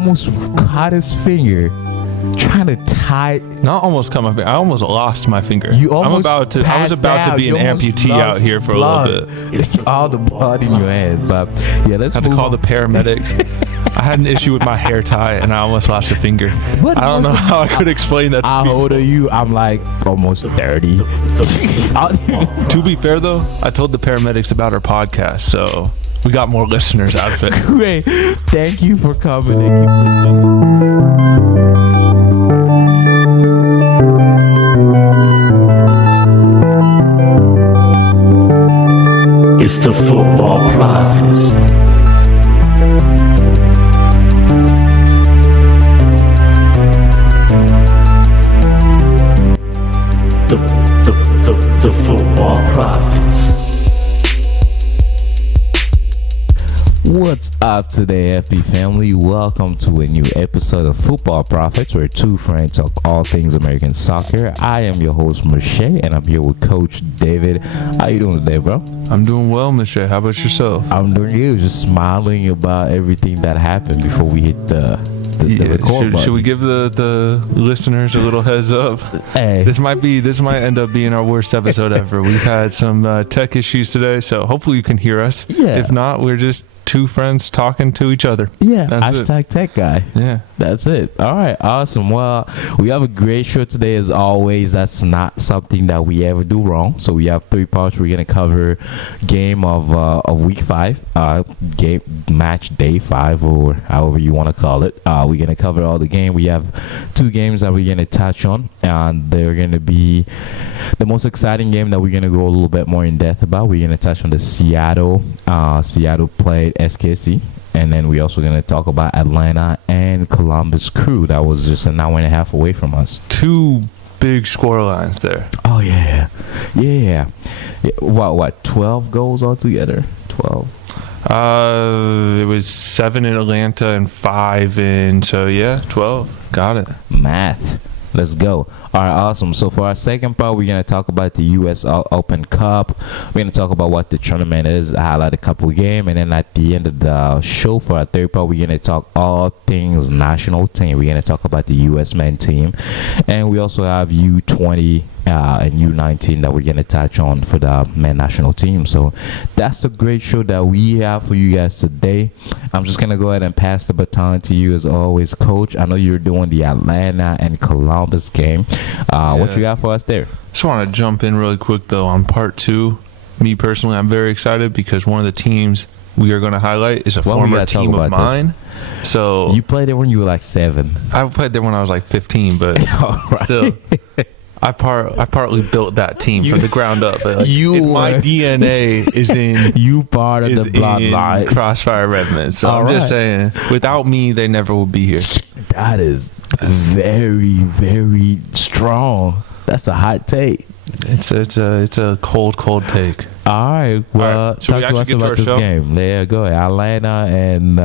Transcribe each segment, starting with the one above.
almost cut his finger trying to tie. Not almost cut my finger. I almost lost my finger. You almost I was about to be an amputee out here for blood. a little bit. It's all the blood in your hand. But yeah, let's had to call the paramedics. I had an issue with my hair tie and I almost lost a finger. I don't know how I could explain that to How people. old are you? I'm like almost 30. To be fair though, I told the paramedics about our podcast, so we got more listeners out of it. Great. Thank you for coming and keep listening. It's the Football Prophets. The Football Prophets. What's up today, FB family? Welcome to a new episode of Football Prophets, where two friends talk all things American soccer. I am your host, Mache, and I'm here with Coach David. How you doing today, bro? I'm doing well, Mache. How about yourself? I'm doing good. Just smiling about everything that happened before we hit the record button. Should we give the listeners a little heads up? Hey. This might end up being our worst episode ever. We've had some tech issues today, so hopefully you can hear us. Yeah. If not, we're just two friends talking to each other. Yeah, That's hashtag tech guy. Yeah. That's it. All right, awesome. Well, we have a great show today as always. That's not something that we ever do wrong. So we have 3 parts. We're gonna cover game of week 5, game match day 5, or however you want to call it. We're gonna cover all the game. We have 2 games that we're gonna touch on, and they're gonna be the most exciting game that we're gonna go a little bit more in depth about. We're gonna touch on the Seattle played SKC. And then we're also going to talk about Atlanta and Columbus Crew. That was just an hour and a half away from us. 2 big score lines there. Oh, yeah. What, 12 goals altogether? 12. It was 7 in Atlanta and 5 in, 12. Got it. Math. Let's go. All right, awesome. So for our second part, we're going to talk about the US Open Cup. We're going to talk about what the tournament is, highlight a couple games, and then at the end of the show for our third part, we're going to talk all things national team. We're going to talk about the USMNT team, and we also have U20 and U19 that we're going to touch on for the men national team. So that's a great show that we have for you guys today. I'm just going to go ahead and pass the baton to you as always, Coach. I know you're doing the Atlanta and Columbus game. What you got for us there? Just want to jump in really quick, though, on part 2. Me personally, I'm very excited because one of the teams we are going to highlight is a former team of mine. This. So you played there when you were like 7. I played there when I was like 15, but still. I partly built that team from the ground up. Like, my DNA is in you part of the bloodline. Crossfire Redmond. So I'm just saying, without me, they never would be here. That is very, very strong. That's a hot take. It's a cold take. All right. Well, talk to us about this game. There you go. Atlanta and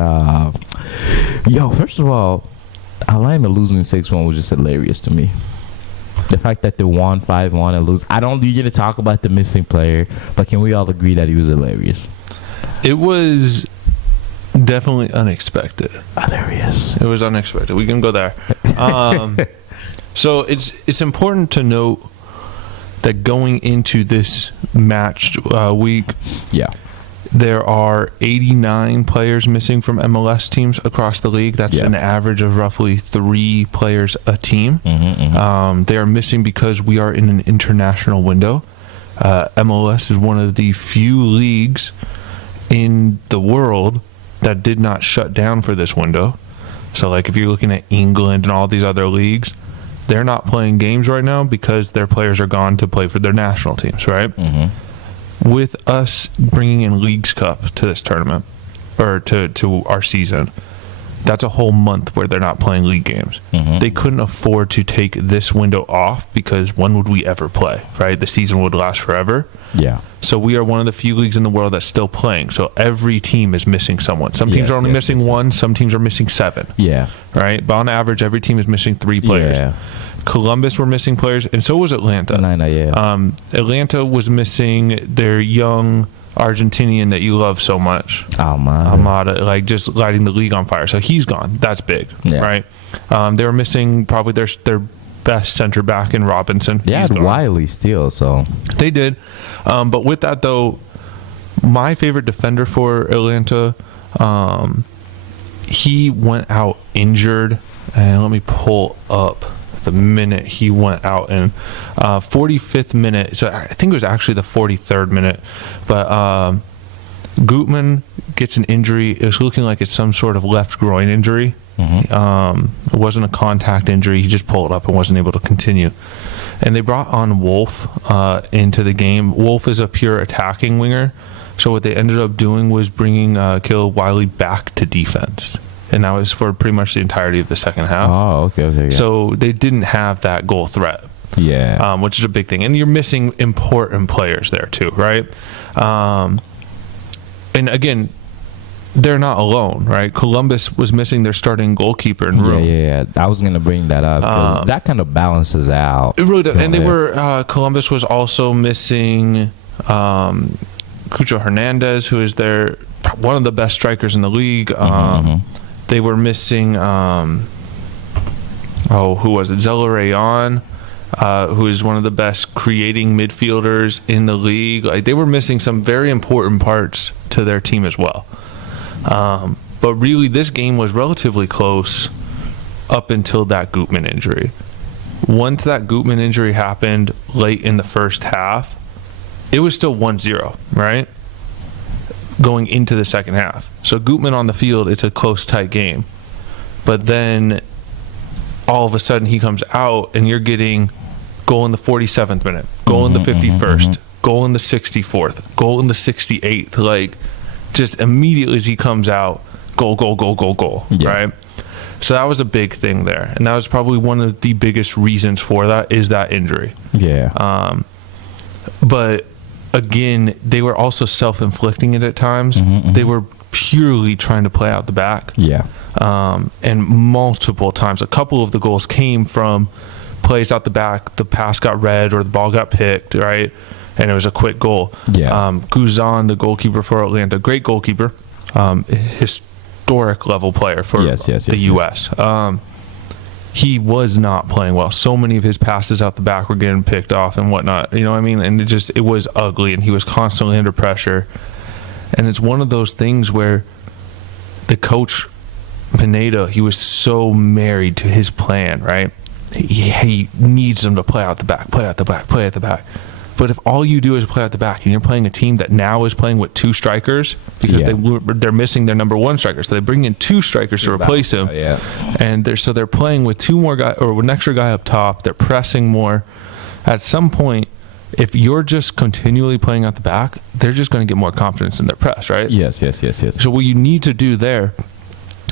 first of all, Atlanta losing 6-1 was just hilarious to me. The fact that they won 5-1 and lose. I don't usually talk about the missing player, but can we all agree that he was hilarious? It was definitely unexpected. Hilarious. It was unexpected. We can go there. So it's important to note that going into this match week, there are 89 players missing from MLS teams across the league. That's an average of roughly 3 players a team. They are missing because we are in an international window. MLS is one of the few leagues in the world that did not shut down for this window. So, like, if you're looking at England and all these other leagues, they're not playing games right now because their players are gone to play for their national teams, right? With us bringing in Leagues Cup to this tournament, or to our season, that's a whole month where they're not playing league games. They couldn't afford to take this window off because when would we ever play, right? The season would last forever. Yeah. So we are one of the few leagues in the world that's still playing. So every team is missing someone. Some teams are only missing 1. Some teams are missing 7. Yeah. Right? But on average, every team is missing 3 players. Yeah. Columbus were missing players, and so was Atlanta. Atlanta was missing their young Argentinian that you love so much. Almada, like just lighting the league on fire. So he's gone. That's big, right? They were missing probably their best center back in Robinson. Yeah, Wiley still. So they did. But with that though, my favorite defender for Atlanta, he went out injured. And let me pull up the minute he went out in 45th minute. So I think it was actually the 43rd minute. But Gutman gets an injury. It's looking like it's some sort of left groin injury. It wasn't a contact injury. He just pulled up and wasn't able to continue. And they brought on Wolf into the game. Wolf is a pure attacking winger. So what they ended up doing was bringing Caleb Wiley back to defense. And that was for pretty much the entirety of the second half. Oh, okay. Yeah. So they didn't have that goal threat. Yeah. Which is a big thing. And you're missing important players there too, right? And again, they're not alone, right? Columbus was missing their starting goalkeeper in room. Yeah. I was going to bring that up because that kind of balances out. It really does. And they were, Columbus was also missing Cucho Hernandez, who is one of the best strikers in the league. They were missing, who was it? Zelarayan, who is one of the best creating midfielders in the league. Like, they were missing some very important parts to their team as well. But really, this game was relatively close up until that Gutman injury. Once that Gutman injury happened late in the first half, it was still 1-0, right? Going into the second half. So Gutman on the field, it's a close, tight game. But then all of a sudden he comes out and you're getting goal in the 47th minute, goal in the 51st, goal in the 64th, goal in the 68th. Like, just immediately as he comes out, goal, right? So that was a big thing there. And that was probably one of the biggest reasons for that is that injury. Yeah. But again, they were also self-inflicting it at times. They were purely trying to play out the back. Yeah. And multiple times, a couple of the goals came from plays out the back. The pass got read or the ball got picked, right? And it was a quick goal. Yeah. Guzan, the goalkeeper for Atlanta, great goalkeeper, historic level player for the U.S. He was not playing well. So many of his passes out the back were getting picked off and whatnot. You know what I mean? And it was ugly, and he was constantly under pressure. And it's one of those things where the coach, Pineda, he was so married to his plan, right? He needs them to play out the back. But if all you do is play out the back and you're playing a team that now is playing with two strikers because they're missing their number one striker, so they bring in two strikers to replace him, and they're playing with two more guys or with an extra guy up top. They're pressing more. At some point, if you're just continually playing out the back, they're just going to get more confidence in their press, right? Yes. So what you need to do there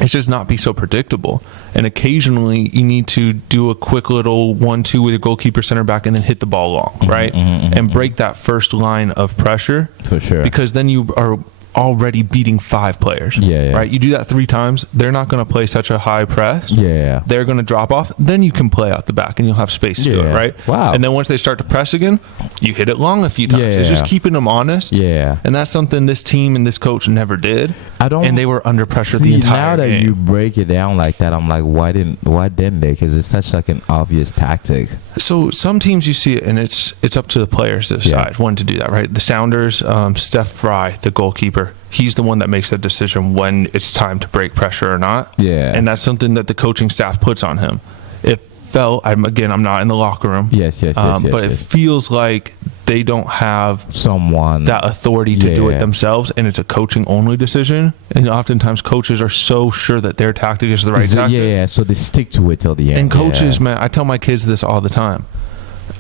is just not be so predictable. And occasionally you need to do a quick little 1-2 with your goalkeeper, center back, and then hit the ball long, right? And break that first line of pressure. For sure. Because then you are already beating 5 players. Right? You do that 3 times, they're not going to play such a high press. They're going to drop off. Then you can play out the back and you'll have space to do it, right? Wow. And then once they start to press again, you hit it long a few times. It's just keeping them honest. And that's something this team and this coach never did. And they were under pressure the entire game. Now that you break it down like that, I'm like, why didn't they? Because it's such like an obvious tactic. So some teams you see it, and it's up to the players to decide when to do that, right? The Sounders, Steph Fry, the goalkeeper, he's the one that makes that decision when it's time to break pressure or not. And that's something that the coaching staff puts on him. It felt, I'm not in the locker room. But it feels like they don't have someone that authority to do it themselves, and it's a coaching only decision. And oftentimes coaches are so sure that their tactic is the right tactic. So they stick to it till the end. And coaches, man, I tell my kids this all the time.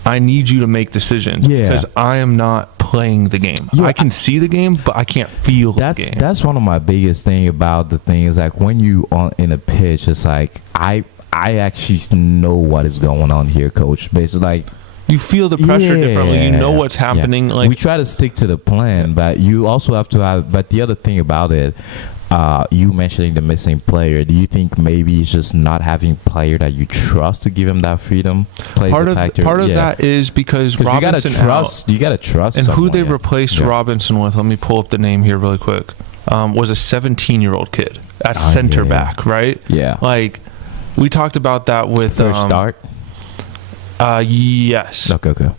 I need you to make decisions because I am not playing the game. I can see the game, but I can't feel the game. That's one of my biggest thing about the thing is like when you on in a pitch, it's like I actually know what is going on here, coach. Basically, like you feel the pressure differently. You know what's happening. Like we try to stick to the plan, but you also have to have. But the other thing about it, you mentioning the missing player, do you think maybe it's just not having player that you trust to give him that freedom? Part of that is because Robinson you gotta trust. And who they replaced Robinson with? Let me pull up the name here really quick. Was a 17-year-old kid at center back, right? Yeah. Like we talked about that with first start. Yes. Okay.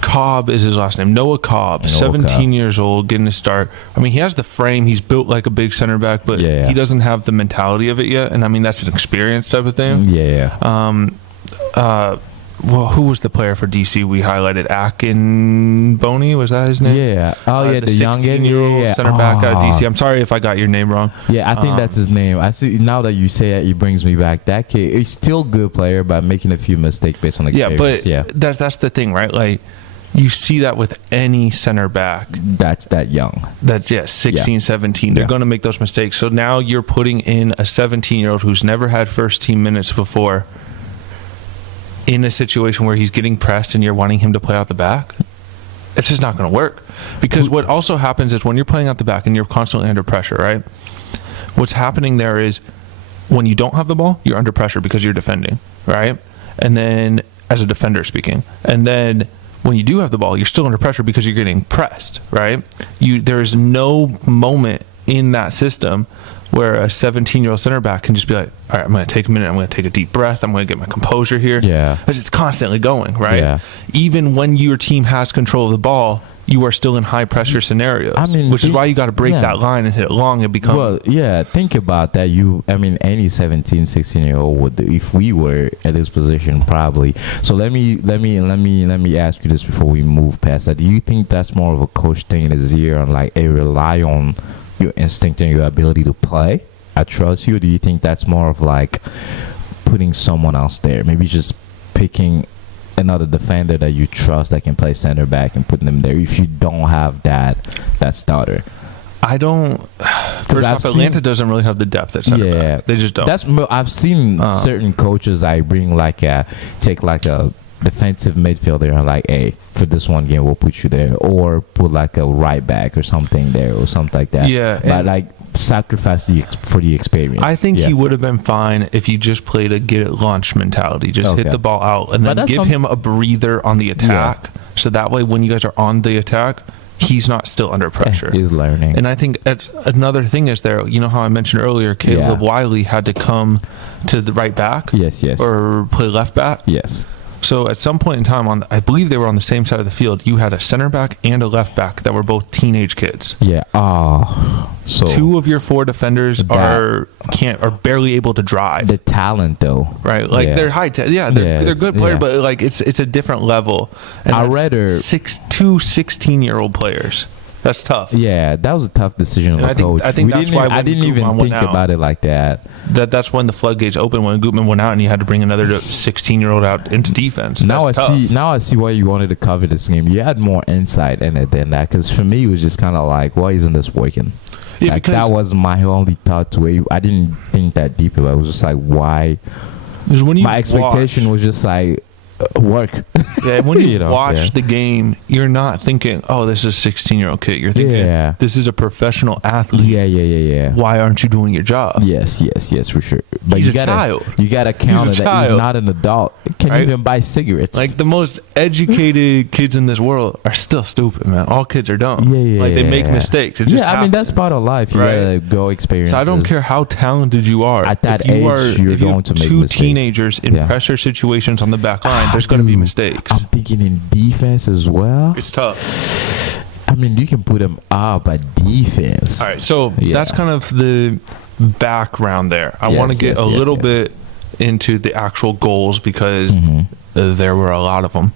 Cobb is his last name. Noah Cobb, 17 years old, getting a start. I mean, he has the frame. He's built like a big center back, but he doesn't have the mentality of it yet. And I mean, that's an experience type of thing. Yeah. Well, who was the player for DC we highlighted? Akinboni, was that his name? Yeah. Oh, yeah, the young 16-year-old center back out of DC. I'm sorry if I got your name wrong. Yeah, I think that's his name. I see. Now that you say it, it brings me back. That kid, he's still a good player, but making a few mistakes based on experience. That's the thing, right? Like, you see that with any center back. That's that young. That's, 16, 17. They're going to make those mistakes. So now you're putting in a 17-year-old who's never had first team minutes before in a situation where he's getting pressed and you're wanting him to play out the back. It's just not going to work. Because what also happens is when you're playing out the back and you're constantly under pressure, right? What's happening there is when you don't have the ball, you're under pressure because you're defending, right? And then, as a defender speaking, and then when you do have the ball, you're still under pressure because you're getting pressed, right? There's no moment in that system where a 17-year-old center back can just be like, all right, I'm going to take a minute, I'm going to take a deep breath, I'm going to get my composure here. Yeah. Because it's constantly going, right? Yeah. Even when your team has control of the ball, you are still in high pressure scenarios. I mean, which is why you got to break that line and hit it long and become. Well, yeah, think about that. Any 17, 16-year-old would do if we were at this position, probably. So let me ask you this before we move past that. Do you think that's more of a coach thing this year on like rely on your instinct and your ability to play? I trust you. Do you think that's more of like putting someone else there? Maybe just picking another defender that you trust that can play center back and putting them there if you don't have that starter. I don't. First off, Atlanta doesn't really have the depth at center back. They just don't. I've seen certain coaches bring take a defensive midfielder and like, hey, for this one game we'll put you there, or put like a right back or something there or something like that. Yeah, but like sacrifice for the experience. I think he would have been fine if he just played a get it launched mentality. Just hit the ball out and then give him a breather on the attack. Yeah. So that way when you guys are on the attack, he's not still under pressure. He's learning. And I think another thing is there, you know how I mentioned earlier, Caleb Wiley had to come to the right back? Yes. Or play left back? Yes. So at some point in time, I believe they were on the same side of the field. You had a center back and a left back that were both teenage kids. Yeah. So 2 of your 4 defenders are barely able to drive. The talent, though, right? Like they're high. They're good players, but like it's a different level. And I rather 2 16-year-old players. That's tough. Yeah, that was a tough decision of a coach. I think that's why I didn't even think about it like that. That's when the floodgates opened, when Gutman went out and you had to bring another 16-year-old out into defense. Now I see why you wanted to cover this game. You had more insight in it than that, because for me it was just kind of like, why isn't this working? Yeah, like, that was my only thought to it. I didn't think that deep about it. It was just like, why? My expectation was just like, work. Yeah, when you watch the game, you're not thinking, oh, this is a 16-year-old kid. You're thinking, this is a professional athlete. Yeah. Why aren't you doing your job? Yes, for sure. But he's a child. You got to counter that he's not an adult. Can't even buy cigarettes. Like, the most educated kids in this world are still stupid, man. All kids are dumb. Like, they make mistakes. It just I mean, that's part of life. You gotta go experience. So I don't care how talented you are. At that age, you're going to make mistakes. 2 teenagers in pressure situations on the back line, there's going to be mistakes. I'm thinking in defense as well. It's tough. I mean, you can put them up at defense. All right, so that's kind of the background there. I want to get a little bit into the actual goals, because there were a lot of them.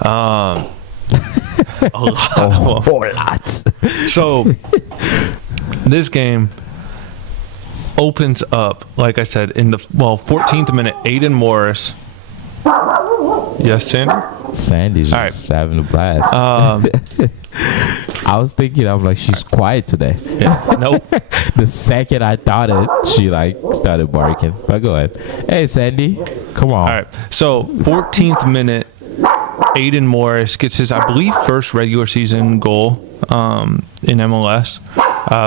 A whole lot. So this game opens up, like I said, in the 14th minute. Aiden Morris. Yes, Sandy? Sandy's just having a blast. I was thinking, I'm like, she's quiet today. Yeah. Nope. The second I thought it, she started barking. But go ahead. Hey, Sandy, come on. All right. So 14th minute, Aiden Morris gets his, I believe, first regular season goal in MLS.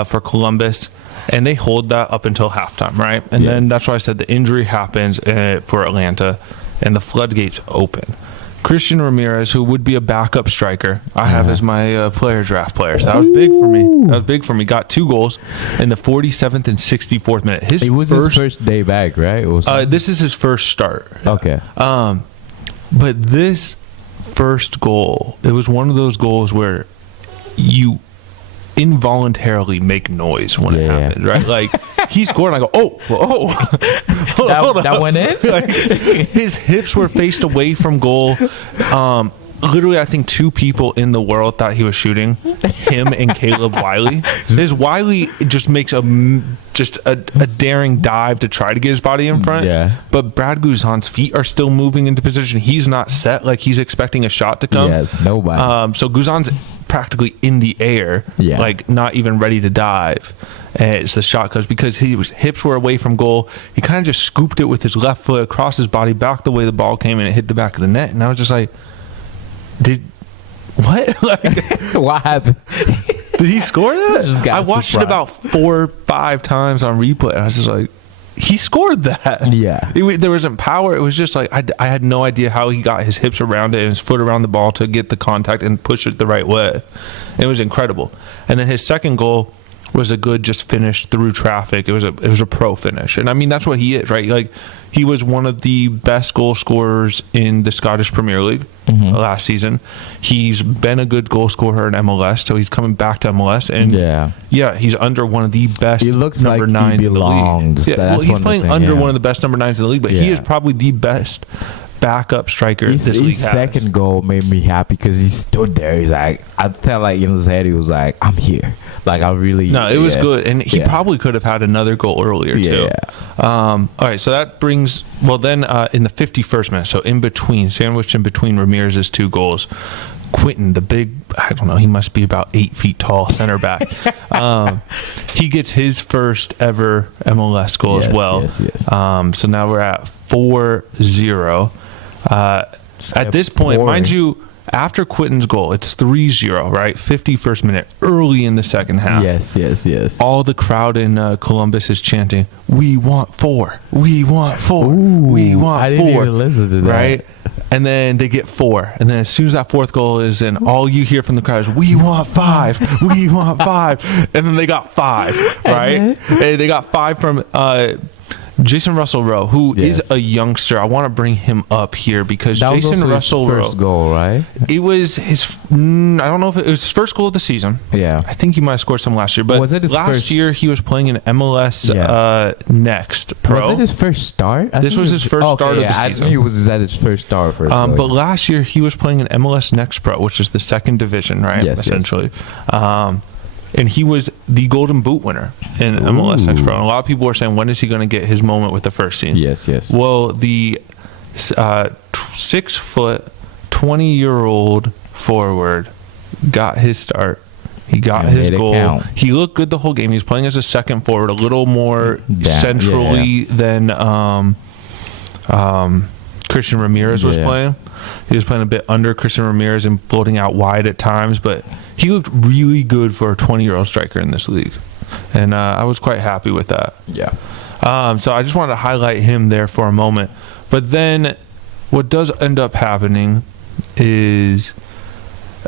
for Columbus, and they hold that up until halftime, right? And then that's why I said the injury happens for Atlanta, and the floodgates open. Christian Ramirez, who would be a backup striker, I have as my player draft player. So that was big for me. Got 2 goals in the 47th and 64th minute. It was his first day back, right? This is his first start. Okay. But this first goal, it was one of those goals where you involuntarily make noise when it happens, right? Like, he scored and I go, that went in? Like, his hips were faced away from goal. Literally, I think 2 people in the world thought he was shooting, him and Caleb Wiley. His Wiley just makes a daring dive to try to get his body in front. Yeah. But Brad Guzan's feet are still moving into position. He's not set, like he's expecting a shot to come. Yes, nobody. So Guzan's practically in the air, like not even ready to dive. And it's the shot comes because his hips were away from goal. He kind of just scooped it with his left foot across his body, back the way the ball came, and it hit the back of the net. And I was just like, what? Like, what happened? Did he score that? I watched it about 4 or 5 times on replay, and I was just like, he scored that. Yeah. There wasn't power. It was just like, I had no idea how he got his hips around it and his foot around the ball to get the contact and push it the right way. It was incredible. And then his second goal was a good just finish through traffic. It was a pro finish. And I mean, that's what he is, right? Like, he was one of the best goal scorers in the Scottish Premier League last season. He's been a good goal scorer in MLS, so he's coming back to MLS. And he's under one of the best number 9s in the league. Yeah, he's playing under one of the best number 9s in the league, but he is probably the best backup striker this league has. His second goal made me happy because he stood there. He's like, I felt like in his head he was like, I'm here. Like, I really... No, it was good. And he probably could have had another goal earlier, too. All right, so that brings... Well, then in the 51st minute, so in between, sandwiched in between Ramirez's 2 goals, Quentin, the big, I don't know, he must be about 8 feet tall center back. He gets his first ever MLS goal as well. So now we're at 4-0. At this point, mind you, after Quentin's goal, it's 3-0, right? 51st minute, early in the second half. Yes. All the crowd in Columbus is chanting, "We want 4. We want 4. We want 4." I didn't even listen to that. Right? And then they get 4. And then as soon as that 4th goal is in, all you hear from the crowd is, "We want 5. We want 5." And then they got 5, right? They got 5 from... Jason Russell-Rowe, who is a youngster. I want to bring him up here because that Jason Russell-Rowe, first goal, right? It was his... I don't know if it was his first goal of the season. Yeah. I think he might have scored some last year. But was it his last year, he was playing in MLS Next Pro. Was it his first start? This was his first start of the season. I knew it was his first start. But last year, he was playing in MLS Next Pro, which is the second division, right? Essentially. And he was the Golden Boot winner in MLS Next Pro. And a lot of people were saying, when is he going to get his moment with the first team? Yes. Well, the 6-foot, 20-year-old forward got his start. He got his goal. He looked good the whole game. He was playing as a second forward, a little more centrally than Christian Ramirez was playing. He was playing a bit under Christian Ramirez and floating out wide at times, but he looked really good for a 20-year-old striker in this league. And I was quite happy with that. Yeah. So I just wanted to highlight him there for a moment. But then what does end up happening is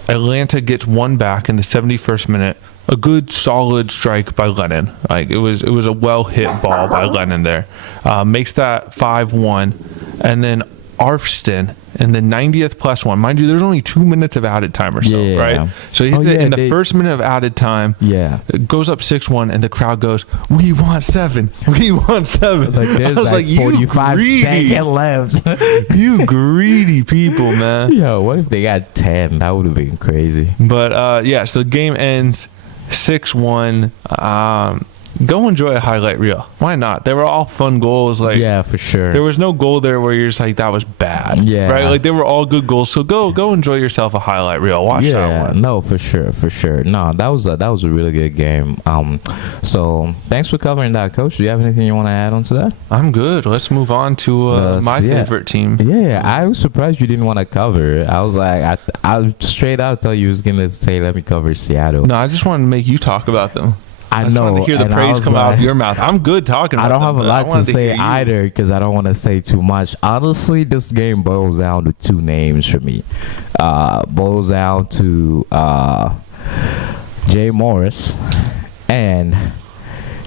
Atlanta gets one back in the 71st minute. A good solid strike by Lennon. Like, it was a well hit ball by Lennon there. Makes that 5-1, and then Arfston in the 90th plus 1. Mind you, there's only 2 minutes of added time or so, right? So he hits it in the first minute of added time. It goes up 6-1, and the crowd goes, "We want 7. We want 7." Like, there's like 45 seconds left. You greedy people, man. Yo, what if they got 10? That would have been crazy. But so the game ends 6-1. Go enjoy a highlight reel. Why not? They were all fun goals. Like, yeah, for sure. There was no goal there where you're just like, that was bad. Yeah. Right? Like, they were all good goals. So go enjoy yourself a highlight reel. Watch that one. No, for sure. No, that was a really good game. So thanks for covering that, Coach. Do you have anything you want to add on to that? I'm good. Let's move on to my favorite team. Yeah, I was surprised you didn't want to cover it. I was like, I straight out thought you was gonna say, let me cover Seattle. No, I just wanted to make you talk about them. I just know. wanted to hear the and praise come out of your mouth. I'm good talking about I don't them, have a but lot to wanted say hear you. either because I don't want to say too much. Honestly, this game boils down to two names for me. Boils down to Jay Morris and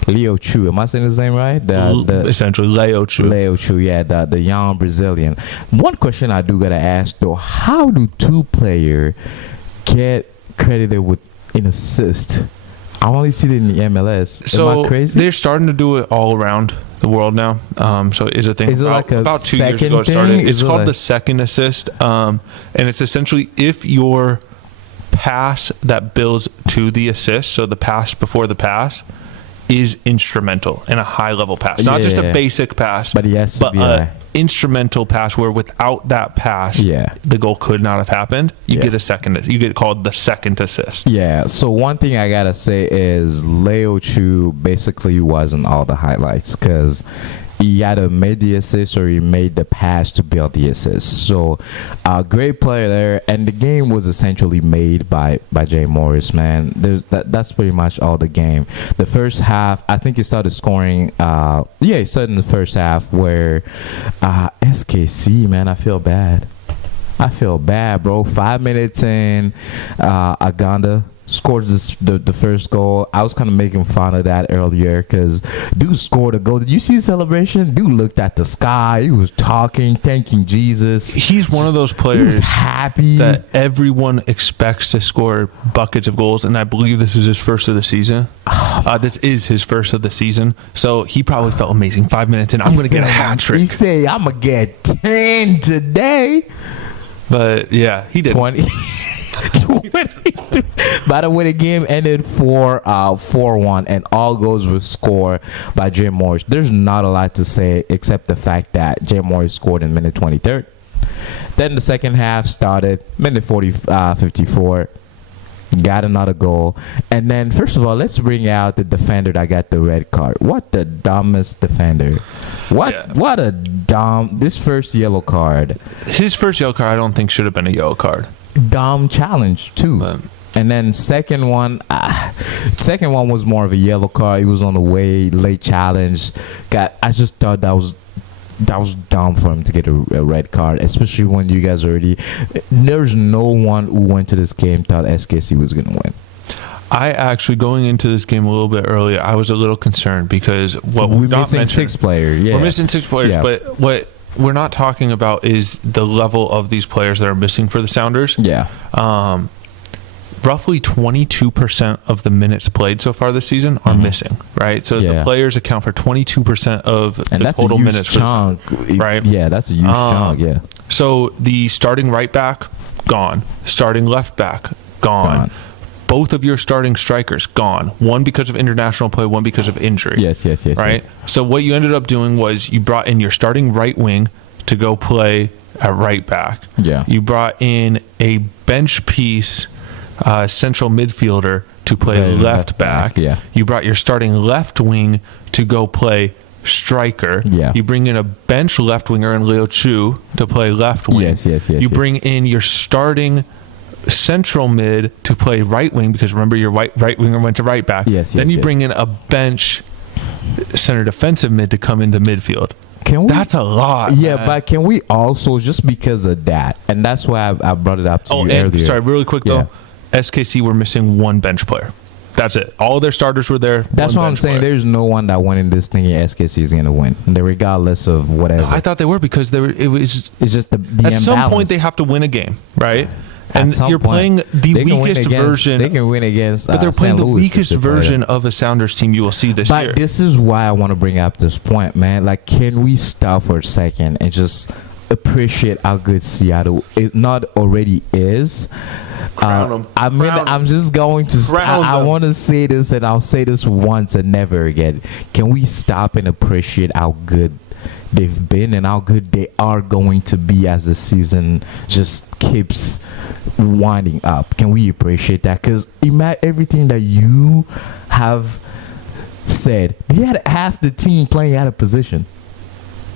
Leo Chu. Am I saying his name right? Essentially, Leo Chu. Leo Chu, yeah, the young Brazilian. One question I do gotta ask though: how do two players get credited with an assist? I only see it in the MLS. So Am I crazy? they're starting to do it all around the world now. So is a thing. Is it like a about 2 years second ago it started. thing? It's Is it called like- the second assist, and it's essentially if your pass that builds to the assist, so the pass before the pass, is instrumental in a high level pass, not just a basic pass, But he has to be an instrumental pass where without that pass, the goal could not have happened. You get a second. You get called the second assist. Yeah. So one thing I gotta say is Leo Chu basically wasn't all the highlights because he either made the assist or he made the pass to build the assist. So a great player there, and the game was essentially made by Jay Morris, man. That's pretty much all the game. The first half, I think he started scoring. He started in the first half where SKC, man, I feel bad, bro. 5 minutes in, Aganda scored the first goal. I was kind of making fun of that earlier because dude scored a goal. Did you see the celebration? Dude looked at the sky. He was talking, thanking Jesus. He's one of those He players was happy that everyone expects to score buckets of goals, and I believe this is his first of the season. This is his first of the season, so he probably felt amazing. 5 minutes in, I'm going to get a hat trick. He said, "I'm gonna get 10 today." But yeah, he did. 20. By the way, the game ended 4-1, and all goals were scored by Jay Morris. There's not a lot to say except the fact that Jay Morris scored in minute 23rd. Then the second half started, minute 54. Got another goal. And then, first of all, let's bring out the defender that got the red card. What the dumbest defender. What a dumb, this first yellow card. His first yellow card, I don't think should have been a yellow card. Dumb challenge, too. But And then second one was more of a yellow card. He was on the way, late challenge. I just thought that was dumb for him to get a red card, especially when you guys already. There's no one who went to this game thought SKC was going to win. I actually, going into this game a little bit earlier, I was a little concerned because what we're not missing mentioned, 6 players. Yeah. We're missing 6 players, Yeah. but what we're not talking about is the level of these players that are missing for the Sounders. Yeah. Roughly 22% of the minutes played so far this season are missing, right? So the players account for 22% of the total minutes. Chunk, right? Yeah, that's a huge chunk, yeah. So the starting right back, gone. Starting left back, gone. Both of your starting strikers, gone. One because of international play, one because of injury. Yes. Right? So what you ended up doing was you brought in your starting right wing to go play at right back. Yeah. You brought in a bench piece central midfielder to play left back. Yeah. You brought your starting left wing to go play striker. Yeah. You bring in a bench left winger in Leo Chu to play left wing. Yes. You bring in your starting central mid to play right wing because remember your right winger went to right back. Then you bring in a bench center defensive mid to come into midfield. That's a lot. Yeah, man. but can we also, just because of that, and that's why I brought it up to you earlier. Sorry, really quick though. SKC were missing one bench player. That's it. All their starters were there. That's what I'm saying. Player. There's no one that won in this thing. SKC is going to win, regardless of whatever. No, I thought they were because it was. It's just the at imbalance. Some point they have to win a game, right? And you're playing point, the weakest version. They can win against. But they're playing the weakest version version of a Sounders team you will see this year. But this is why I want to bring up this point, man. Like, can we stop for a second and just appreciate how good Seattle not already is? I'm just going to. I want to say this, and I'll say this once and never again. Can we stop and appreciate how good they've been and how good they are going to be as the season just keeps winding up? Can we appreciate that? Because everything that you have said, they had half the team playing out of position.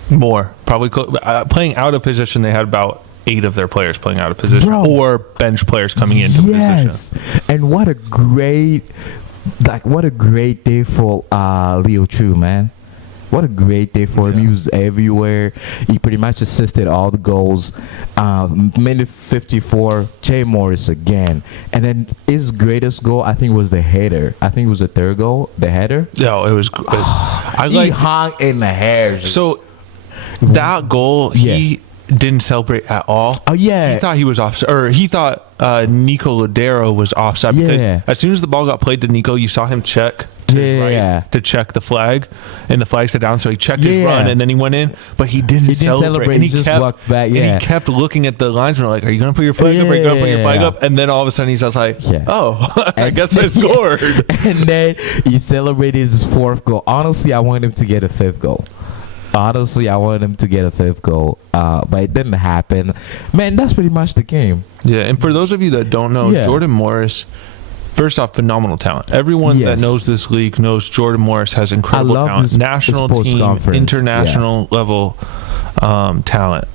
More probably playing out of position. They had about 8 of their players playing out of position, or bench players coming into position. And what a great like what a great day for Leo Chu, man. What a great day for him. He was everywhere. He pretty much assisted all the goals. Minute 54, Jay Morris again. And then his greatest goal, I think, was the header. I think it was the third goal, the header. No, it was. He hung in the hairs. So that goal, he didn't celebrate at all. Oh yeah, he thought he was offside, or he thought Nico Ladero was offside because as soon as the ball got played to Nico, you saw him check to his right to check the flag, and the flag set down. So he checked his run, and then he went in, but he didn't celebrate. And he just kept walked back. And he kept looking at the linesman like, "Are you gonna put your flag up? Are you gonna put your flag up?" And then all of a sudden he's just like, "Oh, I guess I scored." And then he celebrated his fourth goal. Honestly, I wanted him to get a fifth goal. But it didn't happen. Man, that's pretty much the game. Yeah, and for those of you that don't know, Jordan Morris, first off, phenomenal talent. Everyone that knows this league knows Jordan Morris has incredible talent. National team, international level talent.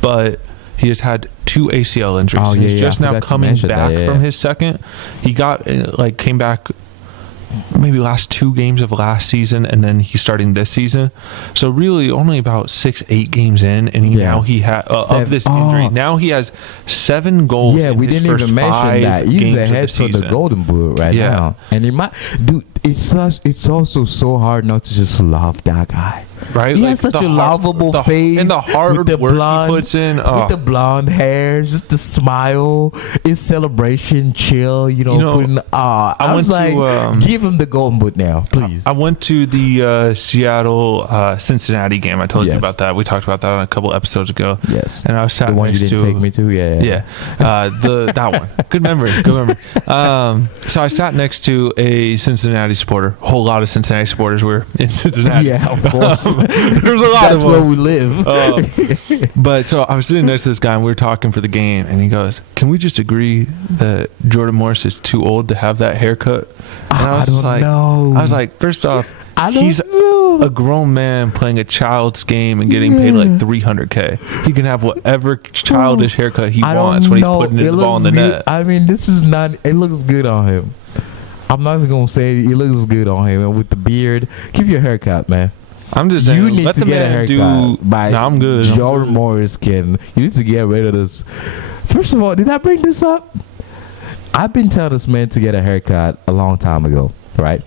But he has had 2 ACL injuries. He's just now coming back from his second. He came back maybe last 2 games of last season, and then he's starting this season. So really only about 6-8 games in, and now he had of this injury. Now he has 7 goals. Yeah, we didn't even mention that. He's ahead for the Golden Boot right now. And he might, dude. It's also so hard not to just love that guy. Right, he has such a lovable face, and the hard work he puts in, with the blonde hair, just the smile, his celebration, chill. I was like, give him the Golden Boot now, please. I went to the Seattle Cincinnati game. I told you about that. We talked about that on a couple episodes ago. Yes, and I was sat the one next you didn't take me to. That one. Good memory. So I sat next to a Cincinnati supporter. A whole lot of Cincinnati supporters were in Cincinnati. Yeah, of course. There's a lot That's of them. where we live. But so I was sitting next to this guy, and we were talking for the game, and he goes, "Can we just agree that Jordan Morris is too old to have that haircut?" And I was like, first off, he's a grown man playing a child's game and getting paid like $300K. He can have whatever childish haircut he wants when he's putting his ball in the net. I mean, this is not. It looks good on him. I'm not even gonna say it looks good on him, and with the beard, give your haircut, man. I'm just saying, you need let to the get man a haircut. I'm good. Jordan Morris you need to get rid of this. First of all, did I bring this up? I've been telling this man to get a haircut a long time ago, right?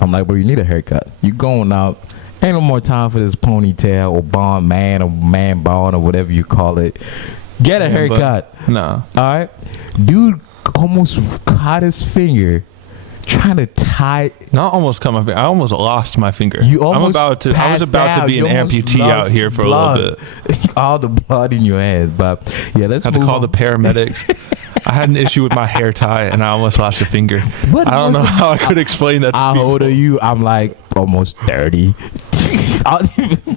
I'm like, bro, you need a haircut. You going out. Ain't no more time for this ponytail or man bond or whatever you call it. Get a haircut. No. All right? Dude almost caught his finger trying to tie. Not almost cut my finger. I almost lost my finger. I was about to be an amputee out here for blood. a little bit. All the blood in your hand. But yeah, let's have to call the paramedics. I had an issue with my hair tie, and I almost lost a finger. I don't know how I could explain that to how people. Old are you? I'm like almost 30.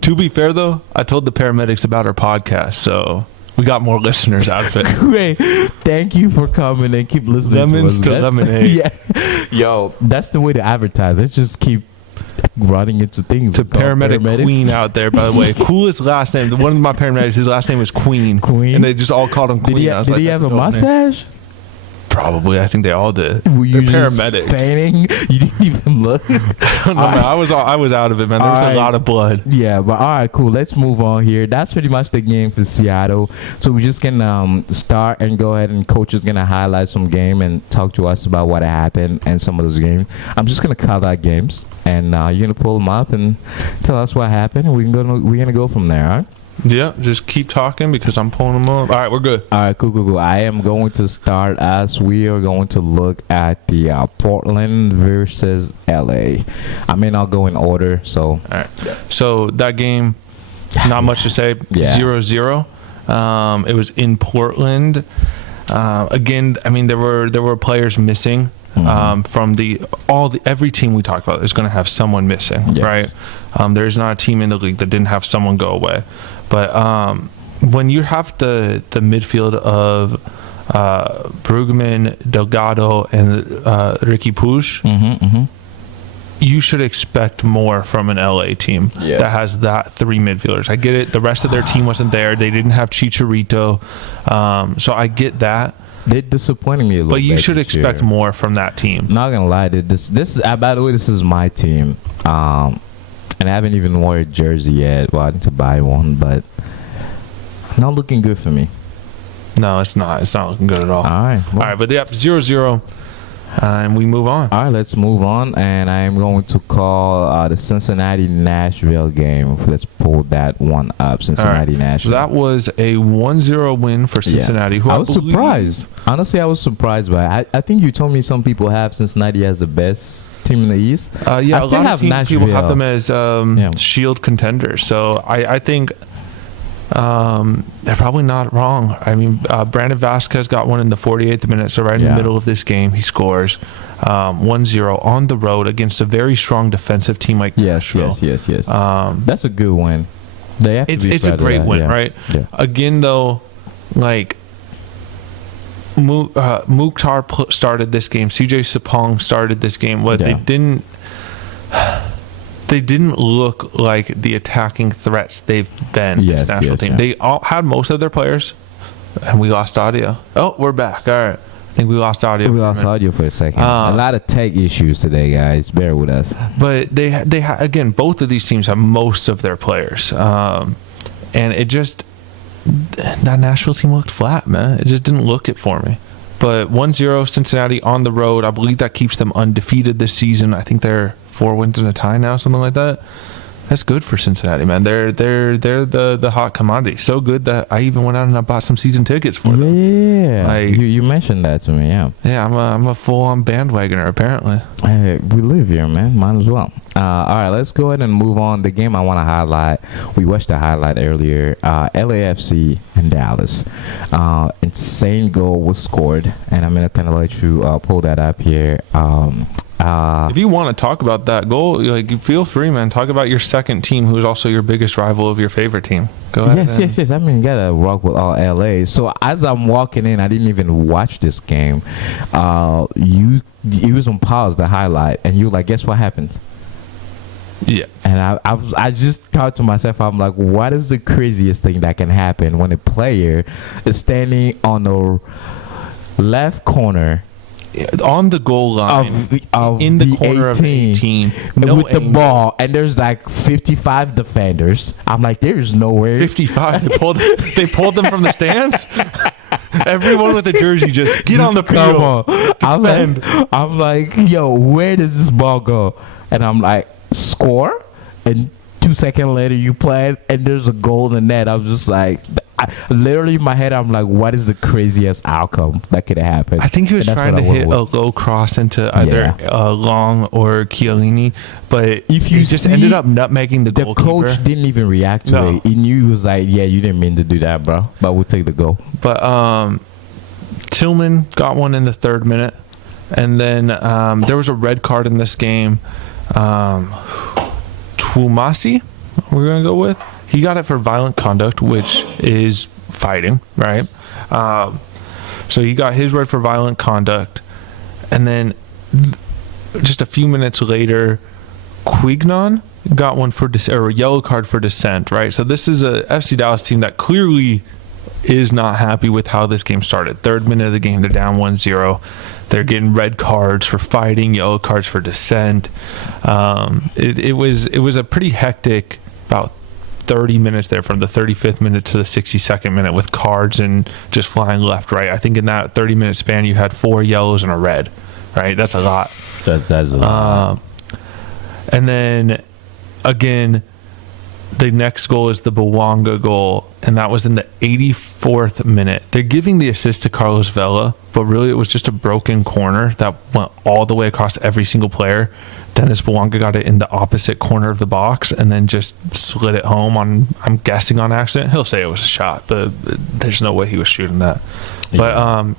To be fair, though, I told the paramedics about our podcast, so we got more listeners out of it. Great. Thank you for coming and keep listening. Lemons to lemonade. Yeah. Yo, that's the way to advertise. Let's just keep running into things. To paramedic Queen out there, by the way. Coolest last name. One of my paramedics, his last name was Queen. Queen. And they just all called him Queen. Did he have a mustache? Name. Probably. I think they all did. Were you paramedics. Feigning? You didn't even look. I don't know, man. I was out of it, man. There was a lot of blood. Yeah, but all right, cool. Let's move on here. That's pretty much the game for Seattle. So we're just gonna start and go ahead, and coach is gonna highlight some game and talk to us about what happened and some of those games. I'm just gonna call out games, and you're gonna pull them up and tell us what happened. And we're gonna go from there. All right. Yeah, just keep talking because I'm pulling them up. All right, we're good. All right, cool. I am going to start as we are going to look at the Portland versus LA. I mean, I'll go in order. So, all right. So that game, not much to say. 0-0. It was in Portland. Again, I mean, there were players missing. From every team we talk about is going to have someone missing, right? There's not a team in the league that didn't have someone go away. But when you have the midfield of Brugman, Delgado, and Ricky Puig, you should expect more from an LA team that has that 3 midfielders. I get it. The rest of their team wasn't there. They didn't have Chicharito. So I get that. They're disappointing me a little bit. But you should this expect year. more from that team. Not gonna lie, this is by the way, this is my team. And I haven't even worn a jersey yet. Well, I need to buy one, but not looking good for me. No, it's not. It's not looking good at all. All right. All right, but 0-0, and we move on. All right, let's move on. And I am going to call the Cincinnati-Nashville game. Let's pull that one up. Cincinnati-Nashville. That was a 1-0 win for Cincinnati. Who I was surprised. Honestly, I was surprised by it. I think you told me some people have Cincinnati as the best team in the East. Yeah, a lot of people have them as Shield contenders. So I think they're probably not wrong. I mean, Brandon Vasquez got one in the 48th minute, so right in the middle of this game, he scores 1-0 on the road against a very strong defensive team like Nashville. Yes. That's a good win. They have to be it's a great win, right? Yeah. Again, though, like Mukhtar started this game. CJ Sapong started this game. They didn't look like the attacking threats they've been. This national team. They all had most of their players, and we lost audio. Oh, we're back. All right. I think we lost audio. We lost audio for a second. A lot of tech issues today, guys. Bear with us. But they again, both of these teams have most of their players, and it just that Nashville team looked flat, man. It just didn't look it for me. But 1-0 Cincinnati on the road. I believe that keeps them undefeated this season. I think they're 4 wins and a tie now, something like that. That's good for Cincinnati, man. They're the hot commodity. So good that I even went out and I bought some season tickets for them. Yeah, like, you mentioned that to me. Yeah, I'm a full-on bandwagoner apparently. Hey, we live here, man. Might as well. All right, let's go ahead and move on. The game I want to highlight. We watched the highlight earlier. LAFC and Dallas. Insane goal was scored, and I'm gonna kind of let you pull that up here. If you want to talk about that goal, like, feel free, man. Talk about your second team, who is also your biggest rival of your favorite team. Go ahead. Yes. I mean, you gotta rock with all LA. So as I'm walking in, I didn't even watch this game. You was on pause, the highlight, and you were like, guess what happens? Yeah. And I just thought to myself, I'm like, what is the craziest thing that can happen when a player is standing on the left corner on the goal line of in the corner 18, of 18 with the ball, and there's like 55 defenders. I'm like, there's no way. 55. They pulled them from the stands. Everyone with a jersey just get on the field. I'm like, yo, where does this ball go? And I'm like, score, and 2 seconds later you play it, and there's a goal in the net. I was just like, literally in my head, I'm like, what is the craziest outcome that could happen? I think he was trying to hit a low cross into either Long or Chiellini, but if you just ended up nutmegging the goalkeeper. The coach didn't even react to it. He knew. He was like, yeah, you didn't mean to do that, bro, but we'll take the goal. But Tillman got one in the 3rd minute, and then there was a red card in this game. Twumasi, we're going to go with. He got it for violent conduct, which is fighting, right? So he got his red for violent conduct. And then just a few minutes later, Quignon got one for or a yellow card for dissent, right? So this is a FC Dallas team that clearly is not happy with how this game started. 3rd minute of the game, they're down 1-0. They're getting red cards for fighting, yellow cards for dissent. It was a pretty hectic about 30 minutes there, from the 35th minute to the 62nd minute, with cards and just flying left, right. I think in that 30-minute span, you had 4 yellows and a red, right? That's a lot. That's a lot. And then, again, the next goal is the Bouanga goal, and that was in the 84th minute. They're giving the assist to Carlos Vela, but really it was just a broken corner that went all the way across every single player. Dennis Bouanga got it in the opposite corner of the box and then just slid it home on, I'm guessing, on accident. He'll say it was a shot, but there's no way he was shooting that. Yeah. But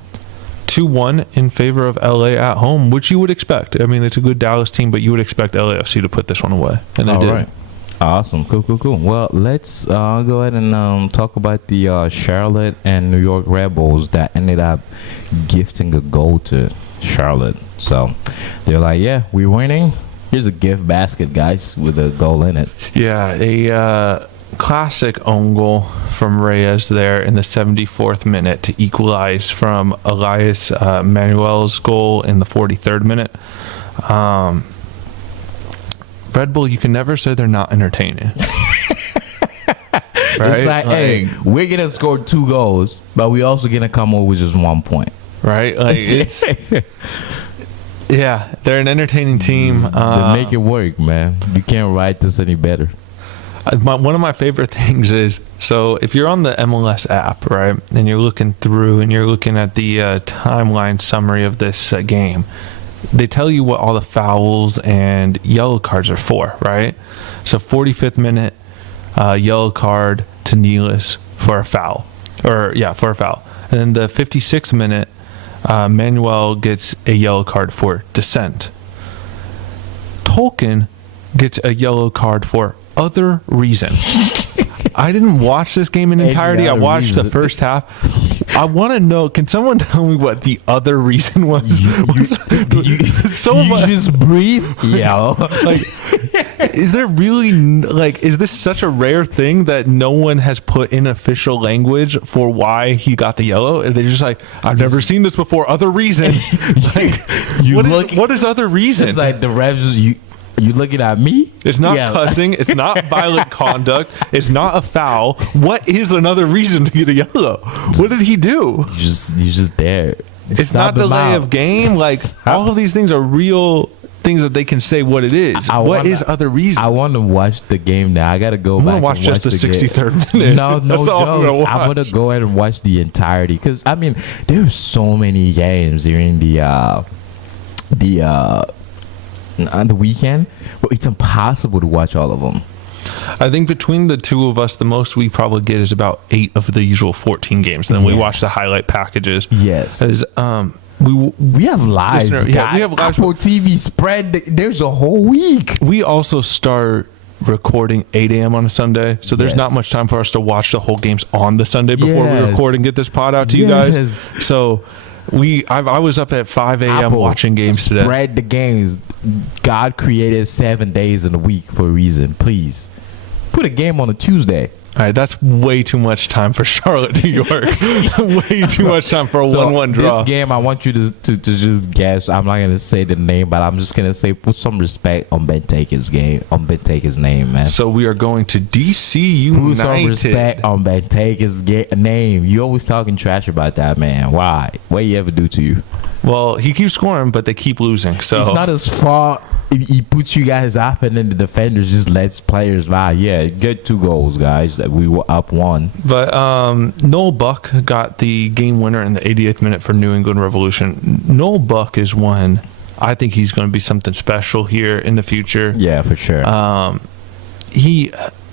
2-1 in favor of LA at home, which you would expect. I mean, it's a good Dallas team, but you would expect LAFC to put this one away, and they did. Right. Awesome. Cool. Well, let's go ahead and talk about the Charlotte and New York Red Bulls that ended up gifting a goal to Charlotte. So they're like, yeah, we're winning. Here's a gift basket, guys, with a goal in it. Yeah, classic own goal from Reyes there in the 74th minute to equalize from Elias Manuel's goal in the 43rd minute. Red Bull, you can never say they're not entertaining. Right? It's like, hey, we're gonna score 2 goals, but we also gonna come over with just 1 point. Right? Like it's yeah, they're an entertaining team. They make it work, man. You can't write this any better. One of my favorite things is, so if you're on the MLS app, right, and you're looking through and you're looking at the timeline summary of this game, they tell you what all the fouls and yellow cards are for, right? So 45th minute, yellow card to Nealis for a foul. For a foul. And then the 56th minute, Manuel gets a yellow card for dissent. Tolkien gets a yellow card for other reason. I didn't watch this game in entirety. I watched the first half. I want to know, can someone tell me what the other reason was? You just breathe. Yeah. Like, is there really, like, is this such a rare thing that no one has put in official language for why he got the yellow? And they're just like, I've never seen this before. Other reason. Like, what is other reason? It's like the refs, you looking at me? It's not cussing. It's not violent conduct. It's not a foul. What is another reason to get a yellow? What did he do? You just there. It's not delay of game. Like, all of these things are real things that they can say what it is. What is other reason? I want to watch the game now. I got to go back and watch just the 63rd minute. No jokes. I'm going to go ahead and watch the entirety. Because, I mean, there's so many games during the on the weekend, but it's impossible to watch all of them. I think between the two of us, the most we probably get is about 8 of the usual 14 games. And then we watch the highlight packages. Yes. As, we have lives. We have lives. Apple TV spread. There's a whole week. We also start recording 8 a.m. on a Sunday, so there's not much time for us to watch the whole games on the Sunday before we record and get this pod out to you guys. So I was up at 5 a.m. watching games today. Spread the games. God created 7 days in a week for a reason. Please put a game on a Tuesday. All right, that's way too much time for Charlotte, New York. Way too much time for a 1-1 draw. This game, I want you to just guess. I'm not going to say the name, but I'm just going to say put some respect on Benteke's name, man. So we are going to DC United. Put some respect on Benteke's name. You always talking trash about that, man. Why? What you ever do to you? Well, he keeps scoring, but they keep losing. So it's not his fault. He puts you guys up, and then the defenders just lets players by. Yeah, get 2 goals, guys. That we were up 1. But Noel Buck got the game winner in the 88th minute for New England Revolution. Noel Buck is one. I think he's going to be something special here in the future. Yeah, for sure. I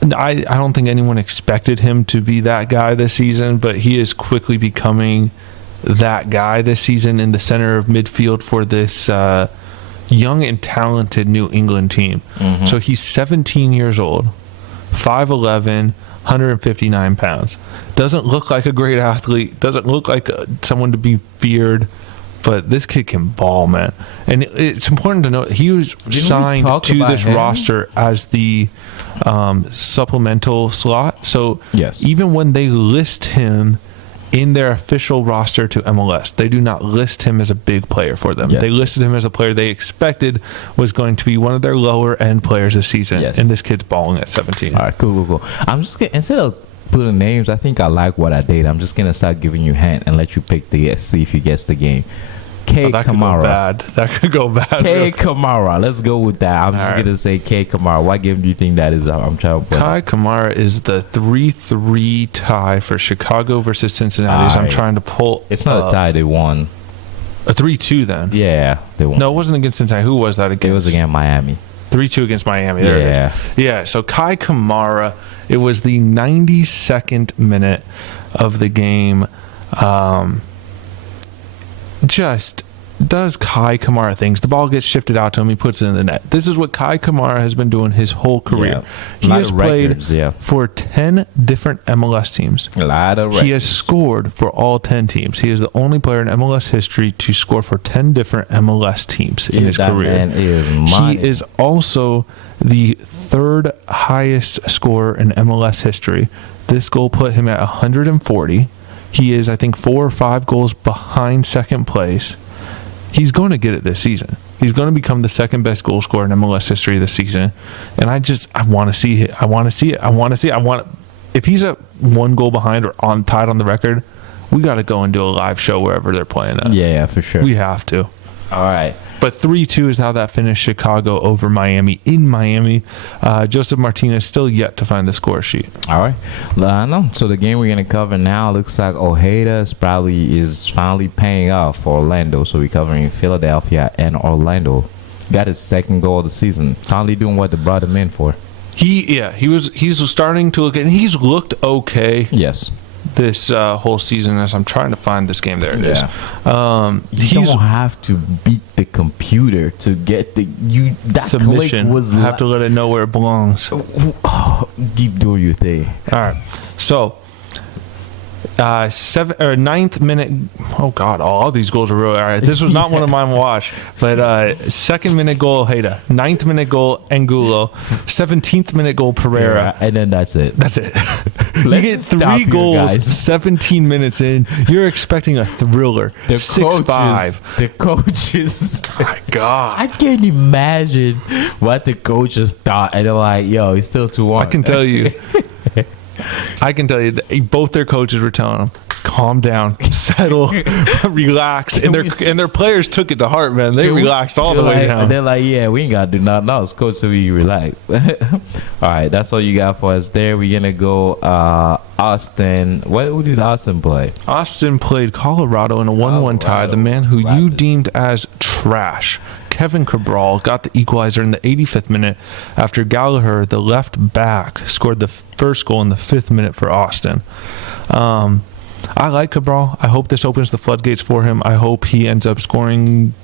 don't think anyone expected him to be that guy this season, but he is quickly becoming that guy this season in the center of midfield for this young and talented New England team. Mm-hmm. So he's 17 years old, 5'11", 159 pounds. Doesn't look like a great athlete. Doesn't look like someone to be feared. But this kid can ball, man. And it's important to note he was signed to this roster as the supplemental slot. So even when they list him in their official roster to MLS, they do not list him as a big player for them. They listed him as a player they expected was going to be one of their lower end players this season. And this kid's balling at 17. All right, cool. I'm just gonna, instead of putting names, I think I like what I did. I'm just gonna start giving you a hint and let you pick the guess, see if you guess the game. Kamara. That could go bad. Kamara. Let's go with that. I'm just gonna say Kamara. What game do you think that is? I'm trying to put Kamara is the 3-3 tie for Chicago versus Cincinnati. So I'm trying to pull. It's not a tie. They won. A 3-2 then. Yeah, they won. No, it wasn't against Cincinnati. Who was that against? It was against Miami. 3-2 against Miami. There it is. Yeah. So Kai Kamara. It was the 92nd minute of the game. Just does Kai Kamara things. The ball gets shifted out to him. He puts it in the net. This is what Kai Kamara has been doing his whole career. He has played for 10 different MLS teams. A lot of records. He has scored for all 10 teams. He is the only player in MLS history to score for 10 different MLS teams in his career. Man is he is also the third highest scorer in MLS history. This goal put him at 140. He is, I think, 4 or 5 goals behind second place. He's going to get it this season. He's going to become the second best goal scorer in MLS history this season. And I want to see it. I want to see it. If he's at 1 goal behind or tied on the record, we got to go and do a live show wherever they're playing at. Yeah, for sure. We have to. All right. But 3-2 is how that finished. Chicago over Miami in Miami. Joseph Martinez still yet to find the score sheet. All right. I know. So the game we're going to cover now looks like Ojeda is finally paying off for Orlando. So we're covering Philadelphia and Orlando. Got his second goal of the season. Finally doing what they brought him in for. He's starting to look, and he's looked okay. Yes. This whole season, as I'm trying to find this game. There it is. You don't have to beat the computer to get that submission. Click was have to let it know where it belongs. Keep doing your thing. All right. So, 9th minute. Oh God, all these goals are really all right. This was not one of mine to watch, but 2nd minute goal Ojeda, 9th minute goal Angulo, 17th minute goal Pereira, and then that's it. That's it. You get 3 goals, 17 minutes in. You're expecting a thriller. 6-5. The coaches. Oh my God. I can't imagine what the coaches thought, and they're like, "Yo, he's still 2-1." I can tell you. That both their coaches were telling them, calm down, settle, relax. And their players took it to heart, man. They relaxed all the way down. They're like, yeah, we ain't got to do nothing else. Coach said we relax. All right, that's all you got for us there. We're going to go Austin. Who did Austin play? Austin played Colorado in a 1-1 tie. The man who you deemed as trash, Kevin Cabral, got the equalizer in the 85th minute after Gallagher, the left back, scored the first goal in the 5th minute for Austin. I like Cabral. I hope this opens the floodgates for him. I hope he ends up scoring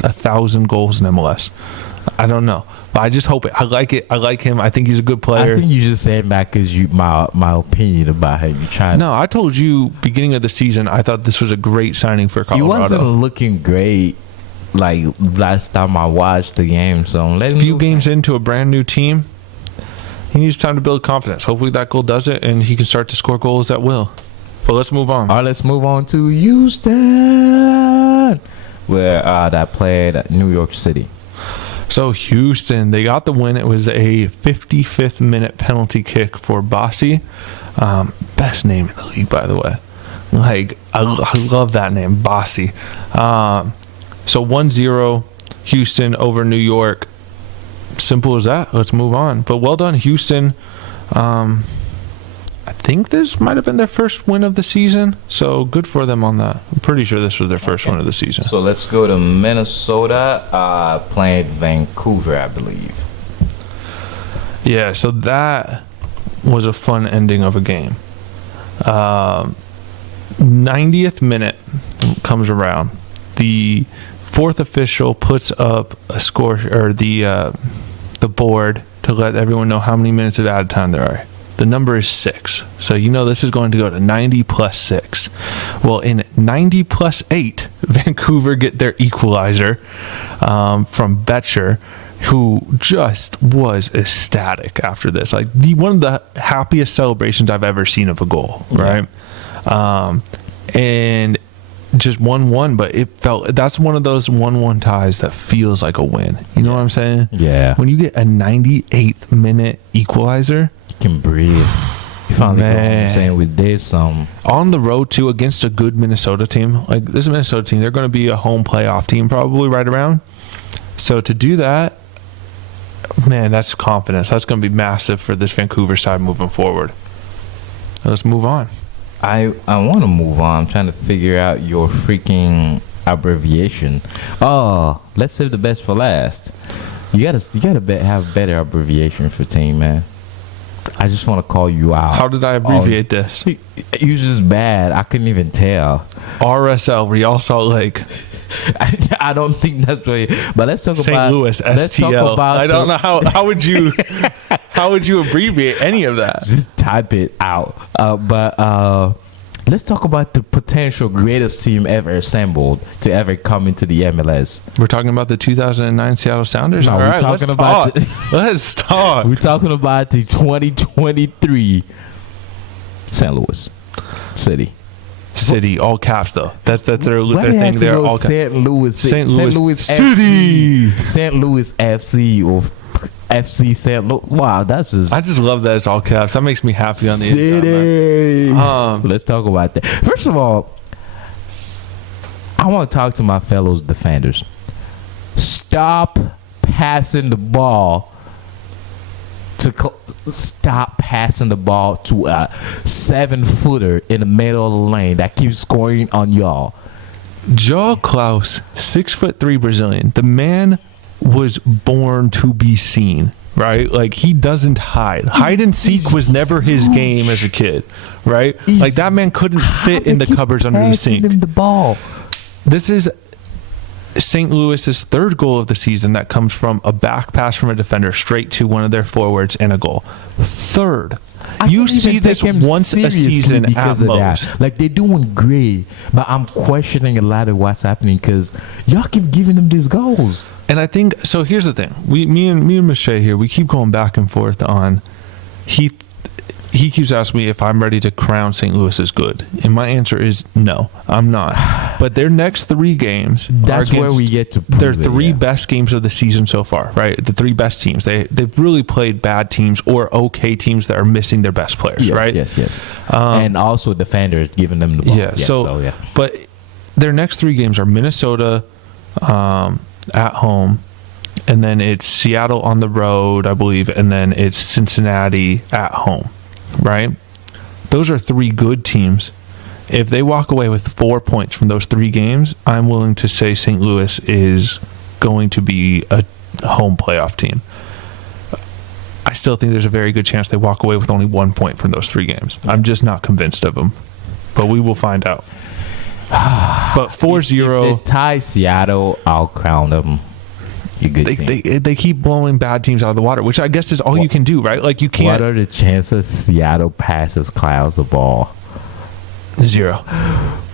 1,000 goals in MLS. I don't know, but I just hope it. I like it. I like him. I think he's a good player. I think you just said that because my opinion about him. You trying? No, I told you beginning of the season. I thought this was a great signing for Colorado. He wasn't looking great like last time I watched the game. So let him. Few games into a brand new team, he needs time to build confidence. Hopefully that goal does it, and he can start to score goals at will. But let's move on. All right, let's move on to Houston, where that played at New York City. So Houston, they got the win. It was a 55th minute penalty kick for Bassi. Best name in the league, by the way. Like, I love that name, Bassi. So 1-0 Houston over New York. Simple as that. Let's move on. But well done, Houston. I think this might have been their first win of the season, so good for them on that. I'm pretty sure this was their first win of the season. So let's go to Minnesota, playing Vancouver, I believe. Yeah, so that was a fun ending of a game. 90th minute comes around. The 4th official puts up a score, or the board, to let everyone know how many minutes of added time there are. The number is 6. So you know this is going to go to 90 plus 6. Well, in 90 plus 8, Vancouver get their equalizer from Betcher, who just was ecstatic after this. Like one of the happiest celebrations I've ever seen of a goal, right? And just 1-1, but that's one of those 1-1 ties that feels like a win. You know what I'm saying? Yeah. When you get a 98th minute equalizer, you can breathe. You finally got what I'm saying with this on the road too, against a good Minnesota team. Like this Minnesota team, they're going to be a home playoff team probably right around. So to do that, man, that's confidence. That's going to be massive for this Vancouver side moving forward. Let's move on. I want to move on. I'm trying to figure out your freaking abbreviation. Oh, let's save the best for last. You gotta have better abbreviation for team, man. I just want to call you out. How did I abbreviate this? You just bad. I couldn't even tell. RSL, Real Salt Lake. I don't think that's right. But let's talk St. about Louis STL. Let's talk about I don't know how would you abbreviate any of that? Just type it out. Let's talk about the potential greatest team ever assembled to ever come into the MLS. We're talking about the 2009 Seattle Sounders. No, All we're right, talking let's about talk. Let's talk. We're talking about the 2023 St. Louis City, all caps though. That's their Why thing. to They're go all caps. St. Louis City. FC, St. Louis FC or FC St. Louis. Wow, that's just. I just love that it's all caps. That makes me happy on the City. inside. Let's talk about that. First of all, I want to talk to my fellow defenders. Stop passing the ball stop passing the ball to a 7-footer in the middle of the lane that keeps scoring on y'all. João Klaus, 6'3" Brazilian. The man was born to be seen, right? Like, he doesn't hide. Hide and seek was never his game as a kid, right? Like, that man couldn't fit in the cupboards under the sink. Him the ball. This is St. Louis's third goal of the season that comes from a back pass from a defender straight to one of their forwards and a goal. Third. You see this once a season because at of most. that. Like, they're doing great, but I'm questioning a lot of what's happening because y'all keep giving them these goals. And I think so. Here's the thing: me and Matchday here, we keep going back and forth on. He keeps asking me if I'm ready to crown St. Louis as good, and my answer is no, I'm not. But their next 3 games, that's where we get to prove their it, 3 yeah. best games of the season so far. Right, the 3 best teams. They've really played bad teams or okay teams that are missing their best players. Yes, right. Yes. And also defenders giving them the ball. Yeah. But their next 3 games are Minnesota at home, and then it's Seattle on the road, I believe, and then it's Cincinnati at home. Right? Those are 3 good teams. If they walk away with 4 points from those 3 games, I'm willing to say St. Louis is going to be a home playoff team. I still think there's a very good chance they walk away with only 1 point from those 3 games. I'm just not convinced of them. But we will find out. But 4-0. If they tie Seattle, I'll crown them. They keep blowing bad teams out of the water, which I guess is all you can do, right? Like, you can't. What are the chances Seattle passes Clouds the ball? 0.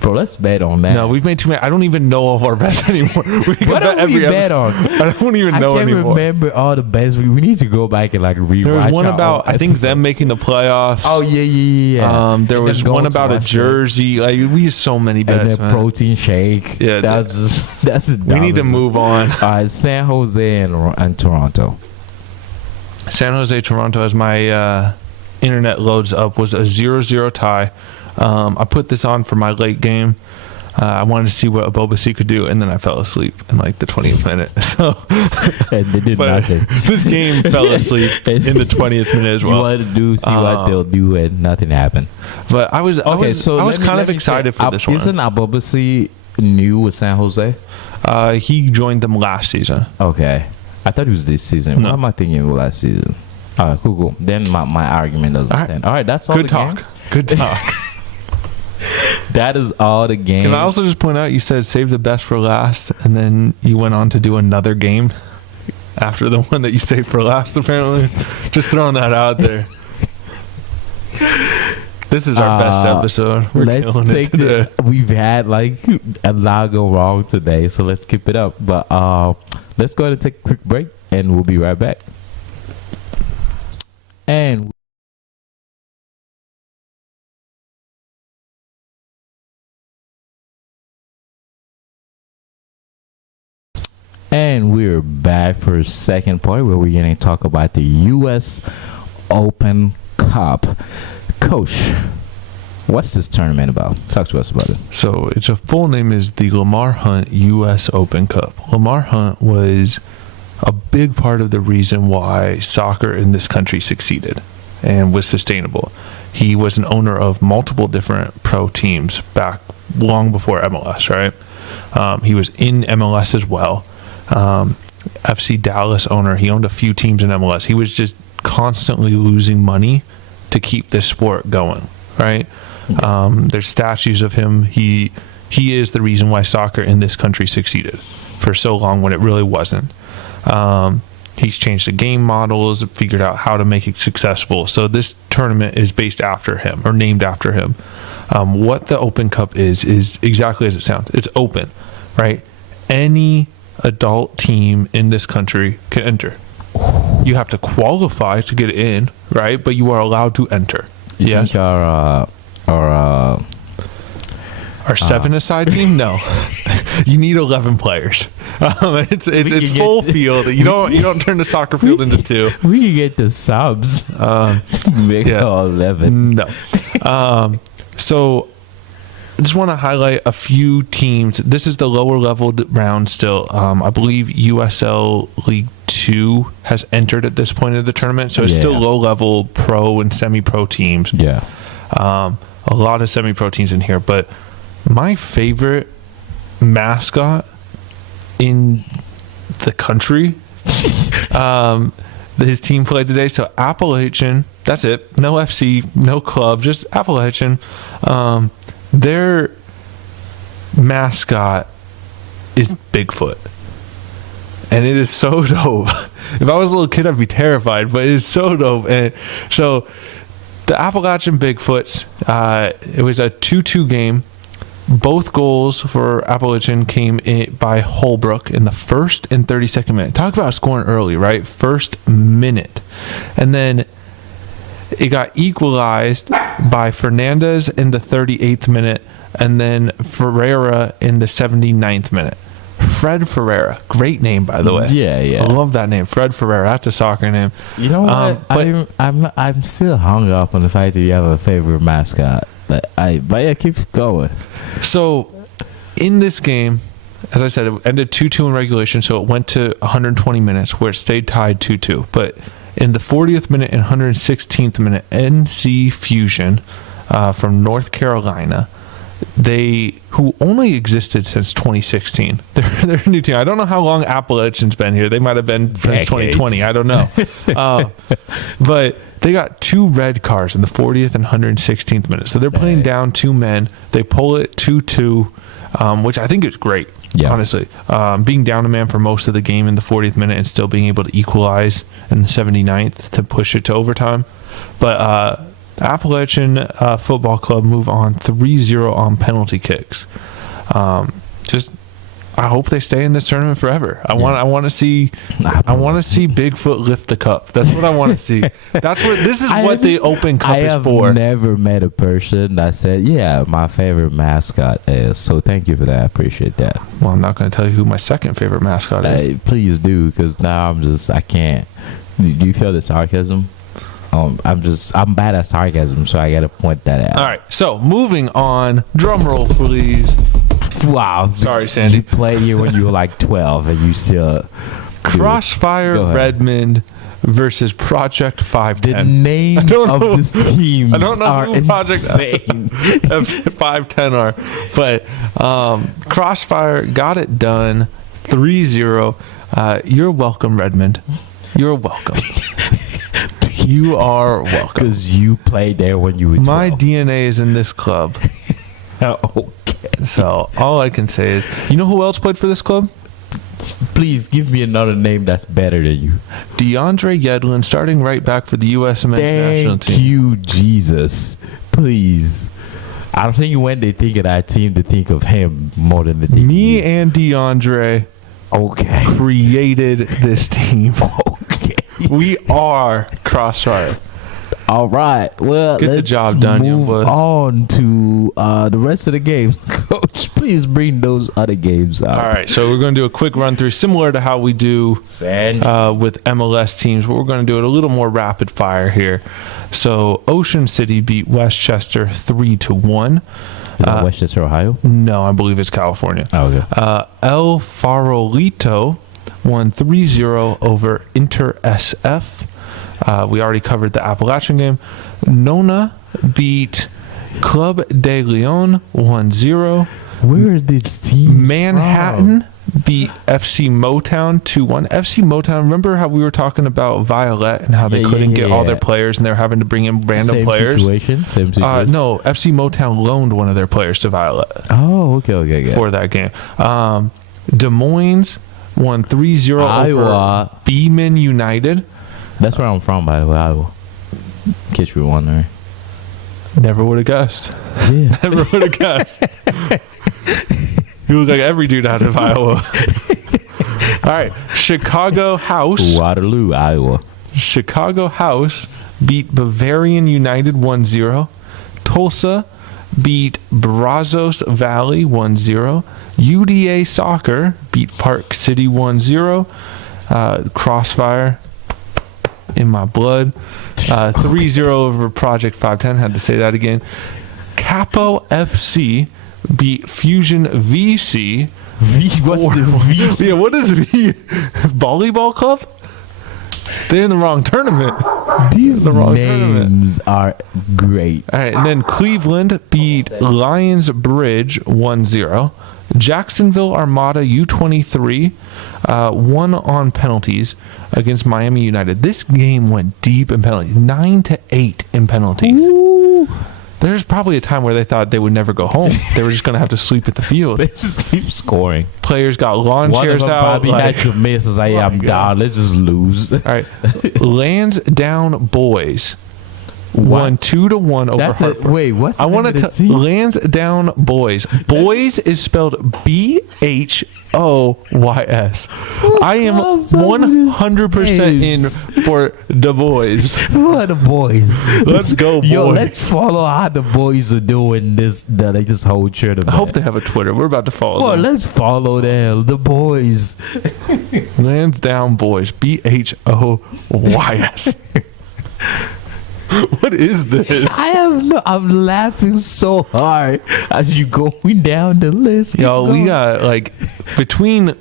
Bro, let's bet on that. No, we've made too many. I don't even know all of our bets anymore. What have we bet on? I don't even know anymore. I can't remember all the bets. We need to go back and like rewatch. There was one about I think them making the playoffs. Oh yeah. There was one about a jersey. Like, we used so many bets. And a protein shake. Yeah, that's we need to move on. All right, San Jose and Toronto. San Jose Toronto, as my internet loads up, was a 0-0 tie. I put this on for my late game. I wanted to see what Abobasi could do, and then I fell asleep in like the 20th minute. So, and they did nothing. This game fell asleep in the 20th minute as well. You wanted to see what they'll do, and nothing happened. But I was kind of excited for this one. Isn't Abobasi new with San Jose? He joined them last season. Okay, I thought it was this season. No. What am I thinking of last season? All right, cool. Then my argument doesn't stand. All right, that's all. Good talk. Good talk. That is all the game. Can I also just point out, you said save the best for last, and then you went on to do another game after the one that you saved for last, apparently. Just throwing that out there. This is our best episode. Let's take it. We've had like a lot go wrong today, so let's keep it up. But let's go ahead and take a quick break, and we'll be right back. And we're back for a second part where we're going to talk about the U.S. Open Cup. Coach, what's this tournament about? Talk to us about it. So its full name is the Lamar Hunt U.S. Open Cup. Lamar Hunt was a big part of the reason why soccer in this country succeeded and was sustainable. He was an owner of multiple different pro teams back long before MLS, right? He was in MLS as well. FC Dallas owner. He owned a few teams in MLS. He was just constantly losing money to keep this sport going, right? There's statues of him. He he is the reason why soccer in this country succeeded for so long when it really wasn't. He's changed the game models, figured out how to make it successful. So this tournament is based after him or named after him. What the Open Cup is exactly as it sounds. It's open, right? Any adult team in this country can enter. You have to qualify to get in, right? But you are allowed to enter. Yeah. Our 7-a-side team? No. You need 11 players. It's full field. You don't turn the soccer field into 2. We can get the subs. Make all 11. No. So I just want to highlight a few teams. This is the lower level round still. I believe USL League 2 has entered at this point of the tournament. So it's still low level pro and semi-pro teams. Yeah. A lot of semi-pro teams in here, but my favorite mascot in the country, his team played today. So Appalachian, that's it. No FC, no club, just Appalachian. Their mascot is Bigfoot. And it is so dope. If I was a little kid, I'd be terrified, but it is so dope. And so the Appalachian Bigfoots, it was a 2-2 game. Both goals for Appalachian came in by Holbrook in the first and 32nd minute. Talk about scoring early, right? First minute. And then it got equalized by Fernandez in the 38th minute and then Ferreira in the 79th minute. Fred Ferreira. Great name, by the way. Yeah. I love that name. Fred Ferreira. That's a soccer name. You know what? I'm still hung up on the fact that you have a favorite mascot. But yeah, keep going. So, in this game, as I said, it ended 2-2 in regulation, so it went to 120 minutes, where it stayed tied 2-2. But in the 40th minute and 116th minute, NC Fusion from North Carolina, who only existed since 2016. They're a new team. I don't know how long Appalachian's been here. They might have been since 2020. I don't know. But they got 2 red cards in the 40th and 116th minute. So they're playing down 2 men. They pull it 2-2, which I think is great, honestly. Being down a man for most of the game in the 40th minute and still being able to equalize in the 79th to push it to overtime. But Appalachian Football Club move on 3-0 on penalty kicks. I hope they stay in this tournament forever. I want to see Bigfoot lift the cup. That's what I want to see. This is what the Open Cup is for. I have never met a person that said, "Yeah, my favorite mascot is." So thank you for that. I appreciate that. Well, I'm not going to tell you who my second favorite mascot is. Please do, because now I can't. Do you feel the sarcasm? I'm bad at sarcasm, so I got to point that out. All right. So moving on. Drum roll, please. Wow. Sorry, Sandy. You played here when you were like 12 and you still... Crossfire Redmond versus Project 510. The name of this team. I don't know who insane. Project 510 are. But Crossfire got it done 3-0. You're welcome, Redmond. You're welcome. You are welcome. Because you played there when you were 12. My DNA is in this club. Okay. So all I can say is, you know who else played for this club? Please give me another name that's better than you. DeAndre Yedlin, starting right back for the USMNT national team. Thank you, Jesus. Please. I don't think when they think of that team, they think of him more than they think Me and DeAndre created this team. Okay. We are Crossfire. All right. Well, get the job done. Move on to the rest of the games. Coach, please bring those other games out. All right. So we're going to do a quick run through, similar to how we do with MLS teams, but we're going to do it a little more rapid fire here. So Ocean City beat Westchester 3-1. Is that Westchester, Ohio? No, I believe it's California. Oh, okay. El Farolito won 3-0 over Inter SF. We already covered the Appalachian game. Nona beat Club de Leon 1-0. Where is this team Manhattan beat FC Motown 2-1. FC Motown, remember how we were talking about Violet and how they couldn't get all their players and they're having to bring in random players? Same situation. No, FC Motown loaned one of their players to Violet. Oh, okay. For that game. Des Moines won 3-0 over Beeman United. That's where I'm from, by the way, Iowa. In case you were wondering. Never would have guessed. Yeah. Never would have guessed. You look like every dude out of Iowa. All right. Chicago House. Waterloo, Iowa. Chicago House beat Bavarian United 1-0. Tulsa beat Brazos Valley 1-0. UDA Soccer beat Park City 1-0. Crossfire in my blood. 3-0 over Project 510. Had to say that again. Capo FC beat Fusion VC. What's the VC? Yeah, what is V? Volleyball club? They're in the wrong tournament. These names are great. All right, and then Cleveland beat Lions Bridge 1-0. Jacksonville Armada U23 won on penalties against Miami United. This game went deep in penalties, 9-8 in penalties. Ooh. There's probably a time where they thought they would never go home. They were just going to have to sleep at the field. They just keep scoring. Players got lawn chairs out. Probably had to miss. It's like, I'm down. Let's just lose. All right, Lansdowne Boys won 2-1 over Hartford. Wait, what's the I want to tell Lansdowne Boys. Boys is spelled BHOYS. I am 100% in for the boys. For the boys. Let's go, boys. Yo, let's follow how the boys are doing this whole tournament. I hope they have a Twitter. We're about to follow them. Let's follow them. The boys. Lansdowne Boys. BHOYS. What is this? I'm laughing so hard as you going down the list. Yo, we got like between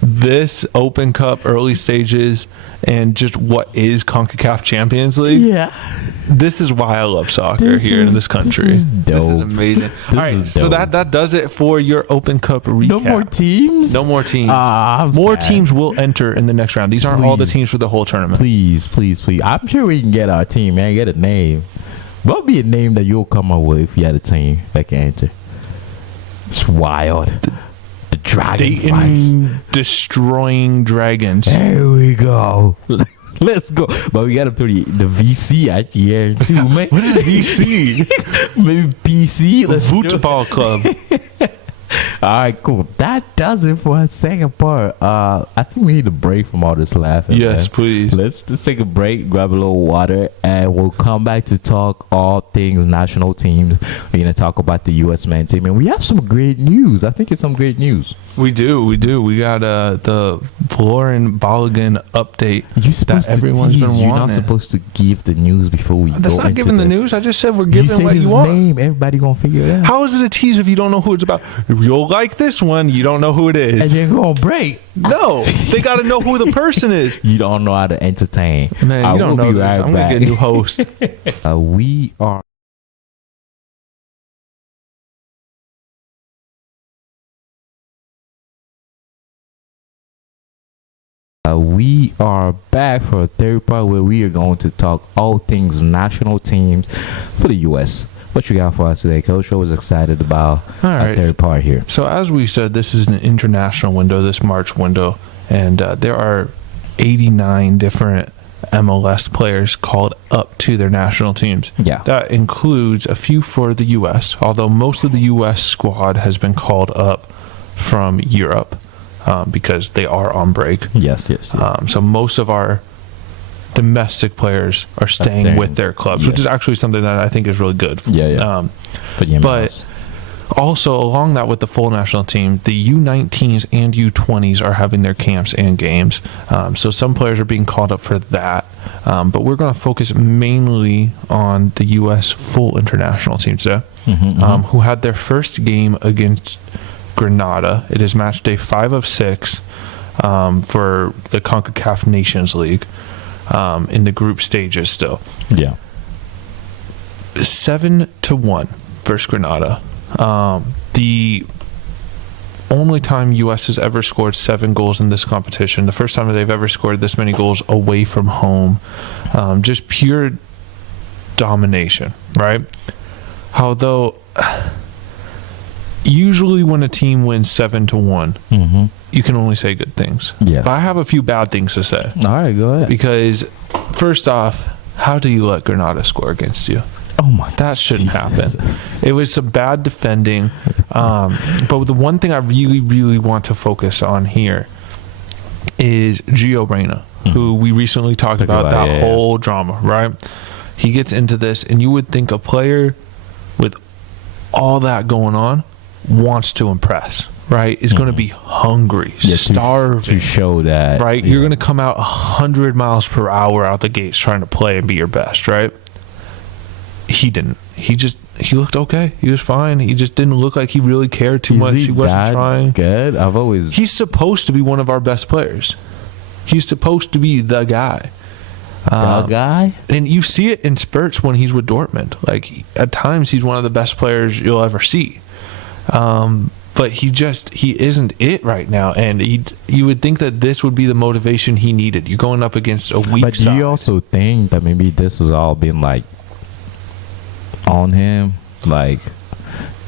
this Open Cup early stages and just what is CONCACAF Champions League. Yeah. This is why I love soccer here in this country. This is amazing. All right, so that does it for your Open Cup recap. No more teams? No more teams. More teams will enter in the next round. These aren't all the teams for the whole tournament. Please. I'm sure we can get our team, man. Get a name. What would be a name that you'll come up with if you had a team that can enter? It's wild. The Dragon Dayton Destroying Dragons. There we go. Let's go. But we got to throw the VC at the end too, man. What is VC? Maybe PC. Football Club. All right, cool. That does it for our second part. I think we need a break from all this laughing. Yes, man. please. Let's just take a break, grab a little water, and we'll come back to talk all things national teams. We're going to talk about the USMNT team, and we have some great news. I think it's some great news. We do. We got the Florin Balogun update that everyone's been wanting. You're not supposed to give the news before we go into That's not giving the news. I just said we're giving what you want. Name, everybody gonna figure it out. How is it a tease if you don't know who it's about? You'll like this one. You don't know who it is. And they're gonna break. No, they got to know who the person is. You don't know how to entertain. Man, you don't know this. I'm gonna get a new host. We are. We are back for a third part where we are going to talk all things national teams for the U.S. What you got for us today, Coach? I was excited about our third part here. So as we said, this is an international window, this March window, and there are 89 different MLS players called up to their national teams. Yeah. That includes a few for the U.S., although most of the U.S. squad has been called up from Europe. Because they are on break. Yes. So most of our domestic players are staying with their clubs, which is actually something that I think is really good. Yeah. But also along that with the full national team, the U19s and U20s are having their camps and games. So some players are being called up for that. But we're going to focus mainly on the U.S. full international team today, who had their first game against Grenada. It is match day 5 of 6 for the CONCACAF Nations League in the group stages still. Yeah. 7-1 versus Grenada. The only time U.S. has ever scored 7 goals in this competition. The first time that they've ever scored this many goals away from home. Just pure domination, right? Although, usually when a team wins 7-1, you can only say good things. Yes. But I have a few bad things to say. All right, go ahead. Because, first off, how do you let Granada score against you? Oh my, that shouldn't Jesus. happen. It was some bad defending. But the one thing I really, really want to focus on here is Gio Reyna, who we recently talked about that whole drama, right? He gets into this, and you would think a player with all that going on wants to impress, right? Is going to be hungry, starving. To show that. Right? You're going to come out 100 miles per hour out the gates trying to play and be your best, right? He didn't. He looked okay. He was fine. He just didn't look like he really cared too much. He wasn't trying. Good. He's supposed to be one of our best players. He's supposed to be the guy. And you see it in spurts when he's with Dortmund. Like, at times he's one of the best players you'll ever see. But he isn't it right now. And you would think that this would be the motivation he needed. You're going up against a weak side. But do you also think that maybe this has all been like on him? Like,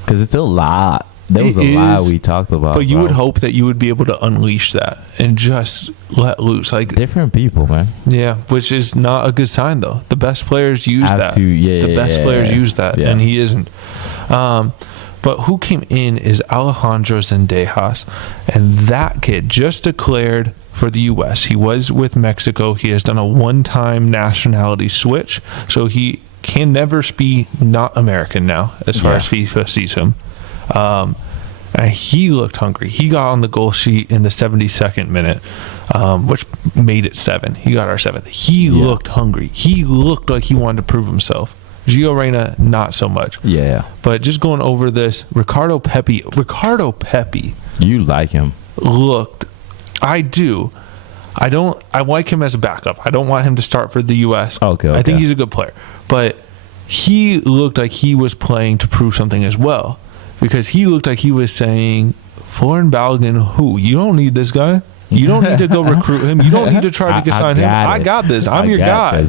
because it's a lot. There was a lot we talked about. But you would hope that you would be able to unleash that and just let loose. Like, different people, man. Yeah, which is not a good sign, though. The best players use that. The best players use that, and he isn't. But who came in is Alejandro Zendejas, and that kid just declared for the U.S. He was with Mexico. He has done a one-time nationality switch, so he can never be not American now, as far as FIFA sees him. And he looked hungry. He got on the goal sheet in the 72nd minute, which made it 7. He got our 7th. He looked hungry. He looked like he wanted to prove himself. Gio Reyna, not so much. Yeah. But just going over this, Ricardo Pepi. You like him. Looked. I do. I like him as a backup. I don't want him to start for the U.S. Okay. I think he's a good player. But he looked like he was playing to prove something as well. Because he looked like he was saying, Florin Balogun, who? You don't need this guy. You don't need to go recruit him. You don't need to try to sign him. I got this. I'm your guy.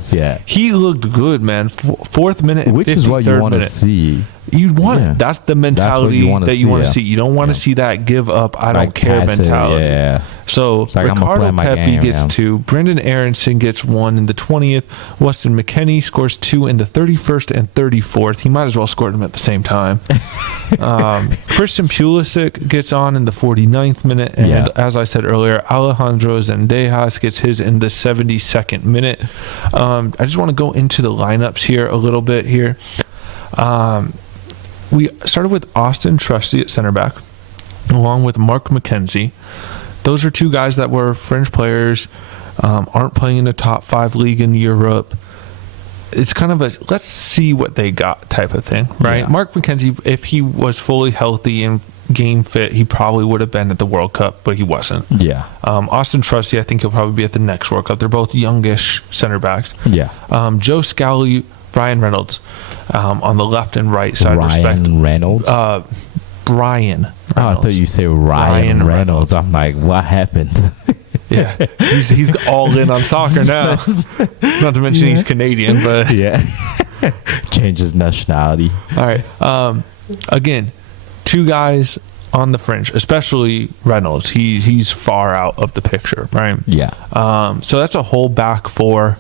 He looked good, man. 4th minute and 53rd minute. Which is what you want to see. You want it. That's the mentality that you want to see. You don't want to see that give up, I don't care mentality. Yeah. So Ricardo Pepi gets 2. Brendan Aronson gets 1 in the 20th. Weston McKennie scores 2 in the 31st and 34th. He might as well score them at the same time. Christian Pulisic gets on in the 49th minute. And as I said earlier, Alejandro Zendejas gets his in the 72nd minute. I just want to go into the lineups here a little bit here. We started with Austin Trusty at center back, along with Mark McKenzie. Those are 2 guys that were fringe players, aren't playing in the top 5 league in Europe. It's kind of a let's see what they got type of thing, right? Yeah. Mark McKenzie, if he was fully healthy and game fit, he probably would have been at the World Cup, but he wasn't. Yeah. Austin Trusty, I think he'll probably be at the next World Cup. They're both youngish center backs. Yeah. Joe Scally, Ryan Reynolds, on the left and right side. Ryan Reynolds. Brian Reynolds. Oh, I thought you said Ryan Reynolds. I'm like, what happened? Yeah, he's all in on soccer now. Not to mention he's Canadian, but changes nationality. All right. Again, 2 guys on the fringe, especially Reynolds. He's far out of the picture, right? Yeah. So that's a whole back 4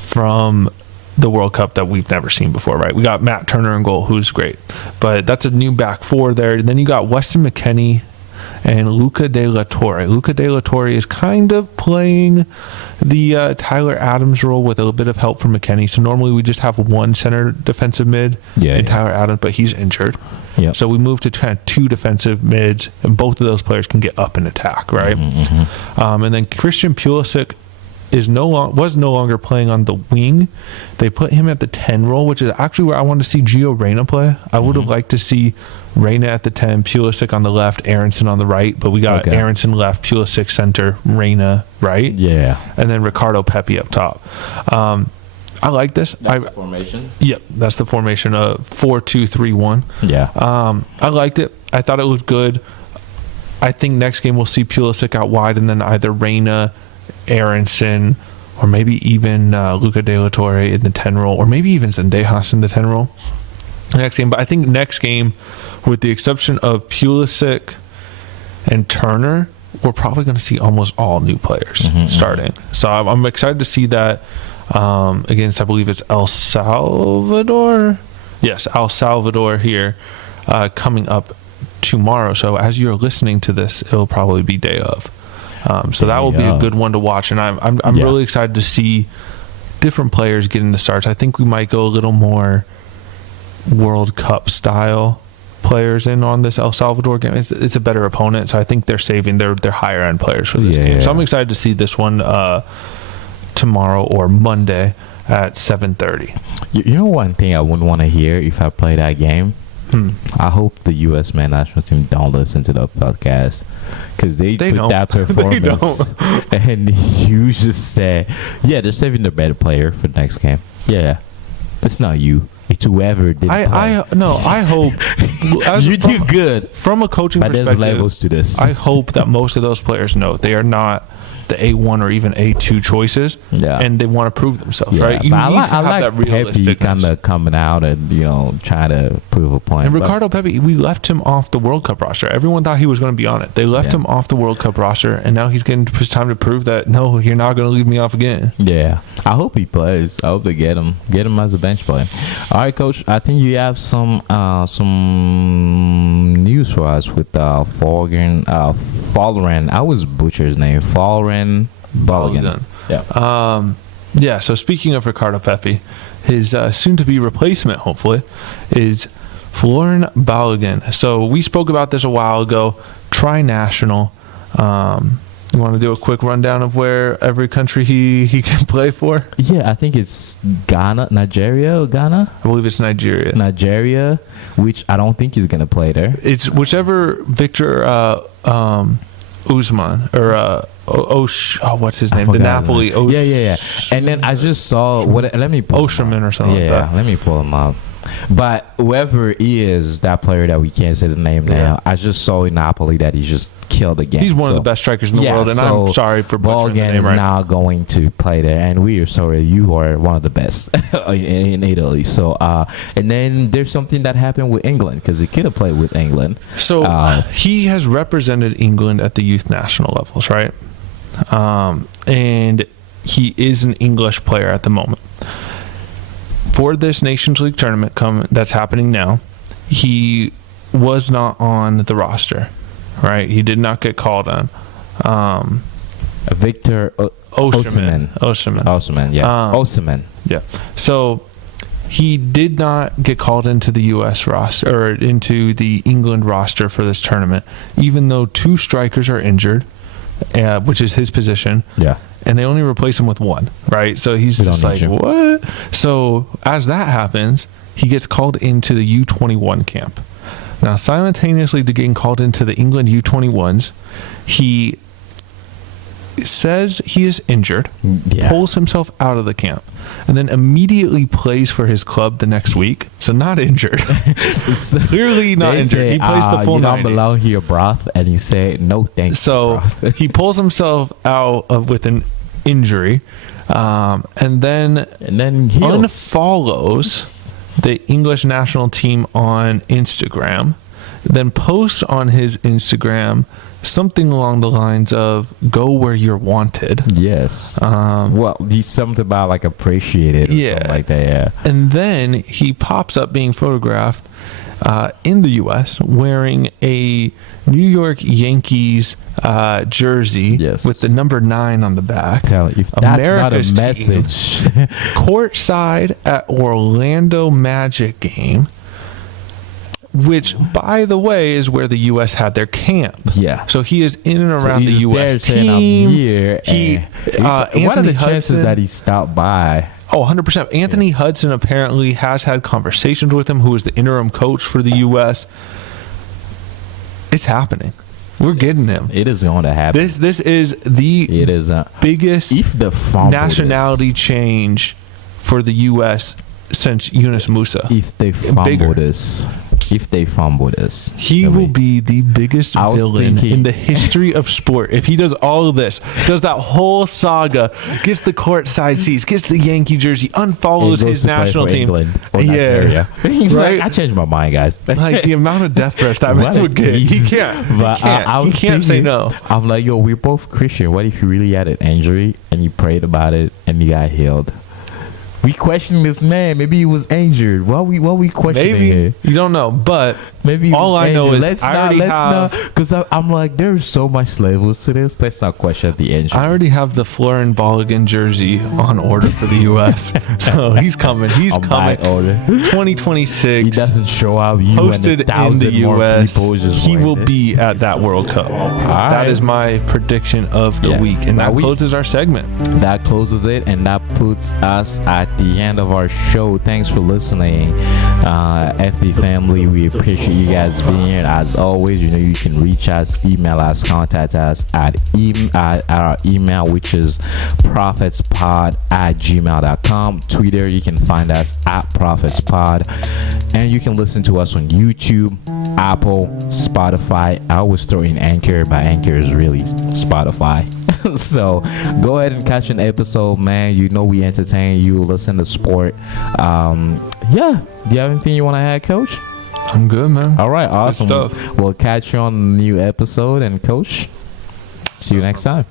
from the World Cup that we've never seen before, right? We got Matt Turner in goal, who's great, but that's a new back 4 there. And then you got Weston McKennie and Luca De La Torre. Luca De La Torre is kind of playing the Tyler Adams role with a little bit of help from McKennie. So normally we just have 1 center defensive mid in Tyler Adams, but he's injured. Yeah. So we moved to kind of 2 defensive mids, and both of those players can get up and attack, right? And then Christian Pulisic was no longer playing on the wing. They put him at the 10 role, which is actually where I wanted to see Gio Reyna play. I would have liked to see Reyna at the 10, Pulisic on the left, Aronson on the right, but we got Aronson left, Pulisic center, Reyna right. Yeah. And then Ricardo Pepi up top. I like this. That's the formation? Yep, that's the formation of 4-2-3-1. Yeah. I liked it. I thought it looked good. I think next game we'll see Pulisic out wide, and then either Reyna, Aronson, or maybe even Luca De La Torre in the 10 role, or maybe even Zendejas in the 10 role next game. But I think next game, with the exception of Pulisic and Turner, we're probably going to see almost all new players starting. So I'm excited to see that against, I believe it's El Salvador. Yes, El Salvador here coming up tomorrow. So as you're listening to this, it'll probably be day of. So that will be a good one to watch, and I'm really excited to see different players getting the starts. I think we might go a little more World Cup style players in on this El Salvador game. It's a better opponent, so I think they're saving their higher end players for this game. So I'm excited to see this one tomorrow or Monday at 7:30. You know one thing I wouldn't want to hear if I play that game? I hope the U.S. men's national team don't listen to the podcast, because they put don't. that performance and you just say, yeah, they're saving the better player for the next game. Yeah, it's not you. It's whoever did play. I hope you do good from a coaching but perspective. There's levels to this. I hope that most of those players know they are not the A1 or even A2 choices, and they want to prove themselves, right? You but need to have that realistic. Pepe kind of coming out and trying to prove a point. And Ricardo Pepe, we left him off the World Cup roster. Everyone thought he was going to be on it. They left him off the World Cup roster, and now he's getting his time to prove that no, you're not going to leave me off again. Yeah, I hope he plays. I hope they get him as a bench player. All right, Coach. I think you have some news for us with Florin. I was butcher his name. Florin Balogun. Yeah. So speaking of Ricardo Pepe, his soon-to-be replacement, hopefully, is Florin Balogun. So we spoke about this a while ago. Tri-national. You want to do a quick rundown of where every country he can play for? Yeah, I think it's Nigeria. I believe it's Nigeria, which I don't think he's gonna play there. It's whichever Victor Usman or what's his name? The Napoli. Yeah. And then I just saw let me pull Osterman or something like that. Let me pull him up. But whoever he is, that player that we can't say the name now, I just saw in Napoli that he just killed again. He's one of the best strikers in the world, and I'm sorry for butchering the name. Balogun is now going to play there, and we are sorry. You are one of the best in Italy. So, and then there's something that happened with England, because he could have played with England. So he has represented England at the youth national levels, right? And he is an English player at the moment. For this Nations League tournament that's happening now, he was not on the roster, right? He did not get called on. Victor Osimhen. Osimhen. Yeah. So he did not get called into the U.S. roster or into the England roster for this tournament, even though two strikers are injured, which is his position. Yeah. And they only replace him with one, right? So he's just like, what? So as that happens, he gets called into the U21 camp. Now, simultaneously to getting called into the England U21s, he says he is injured, pulls himself out of the camp, and then immediately plays for his club the next week. So not injured. Clearly not injured. He plays the full 90. You don't belong here, broth. And he said, no thanks. So he pulls himself out with an injury, and then unfollows the English national team on Instagram, then posts on his Instagram something along the lines of "Go where you're wanted." Yes. Well, he's something about like appreciated. Yeah. Like that. Yeah. And then he pops up being photographed in the U.S. wearing a New York Yankees jersey with the number 9 on the back. If that's America's not a message. Courtside at Orlando Magic game, which, by the way, is where the U.S. had their camp. Yeah. So he is in and around the U.S. team. I'm here. What are the chances Hudson, that he stopped by? Oh, 100%. Anthony Hudson apparently has had conversations with him, who is the interim coach for the U.S. It's happening. We're getting him. It is going to happen. This is the biggest nationality change for the U.S. since Yunus Musa. If they fumble this. if they fumble this, he will be the biggest villain in the history of sport. If he does all of this, does that whole saga, gets the courtside seats, gets the Yankee jersey, unfollows his national team. Yeah. He's right? like, I changed my mind, guys. Like the amount of death threats that man would get. He can't. But he can't say no. I'm like, yo, we're both Christian. What if you really had an injury and you prayed about it and you got healed? We questioning this man. Maybe he was injured. Why we questioning him? You don't know, but maybe all I know is because I'm like, there's so much levels to this. Let's not question the injury. I already have the Florin Balogun jersey on order for the U.S. So he's coming. He's coming. 2026. He doesn't show up. You hosted and 1,000 in the U.S. He will it. be at that World Cup. That is my prediction of the week, and that closes our segment. That closes it, and that puts us at the end of our show. Thanks for listening, FB family. We appreciate you guys being here. As always, you know, you can reach us, email us, contact us at our email, which is prophetspod@gmail.com. Twitter, you can find us at prophetspod, and you can listen to us on YouTube, Apple, Spotify. I always throw in Anchor, but Anchor is really Spotify. So go ahead and catch an episode, man. You know we entertain you, listen to sport. Do you have anything you want to add, Coach? I'm good, man. All right, awesome. Good stuff. We'll catch you on a new episode, and Coach, see you next time.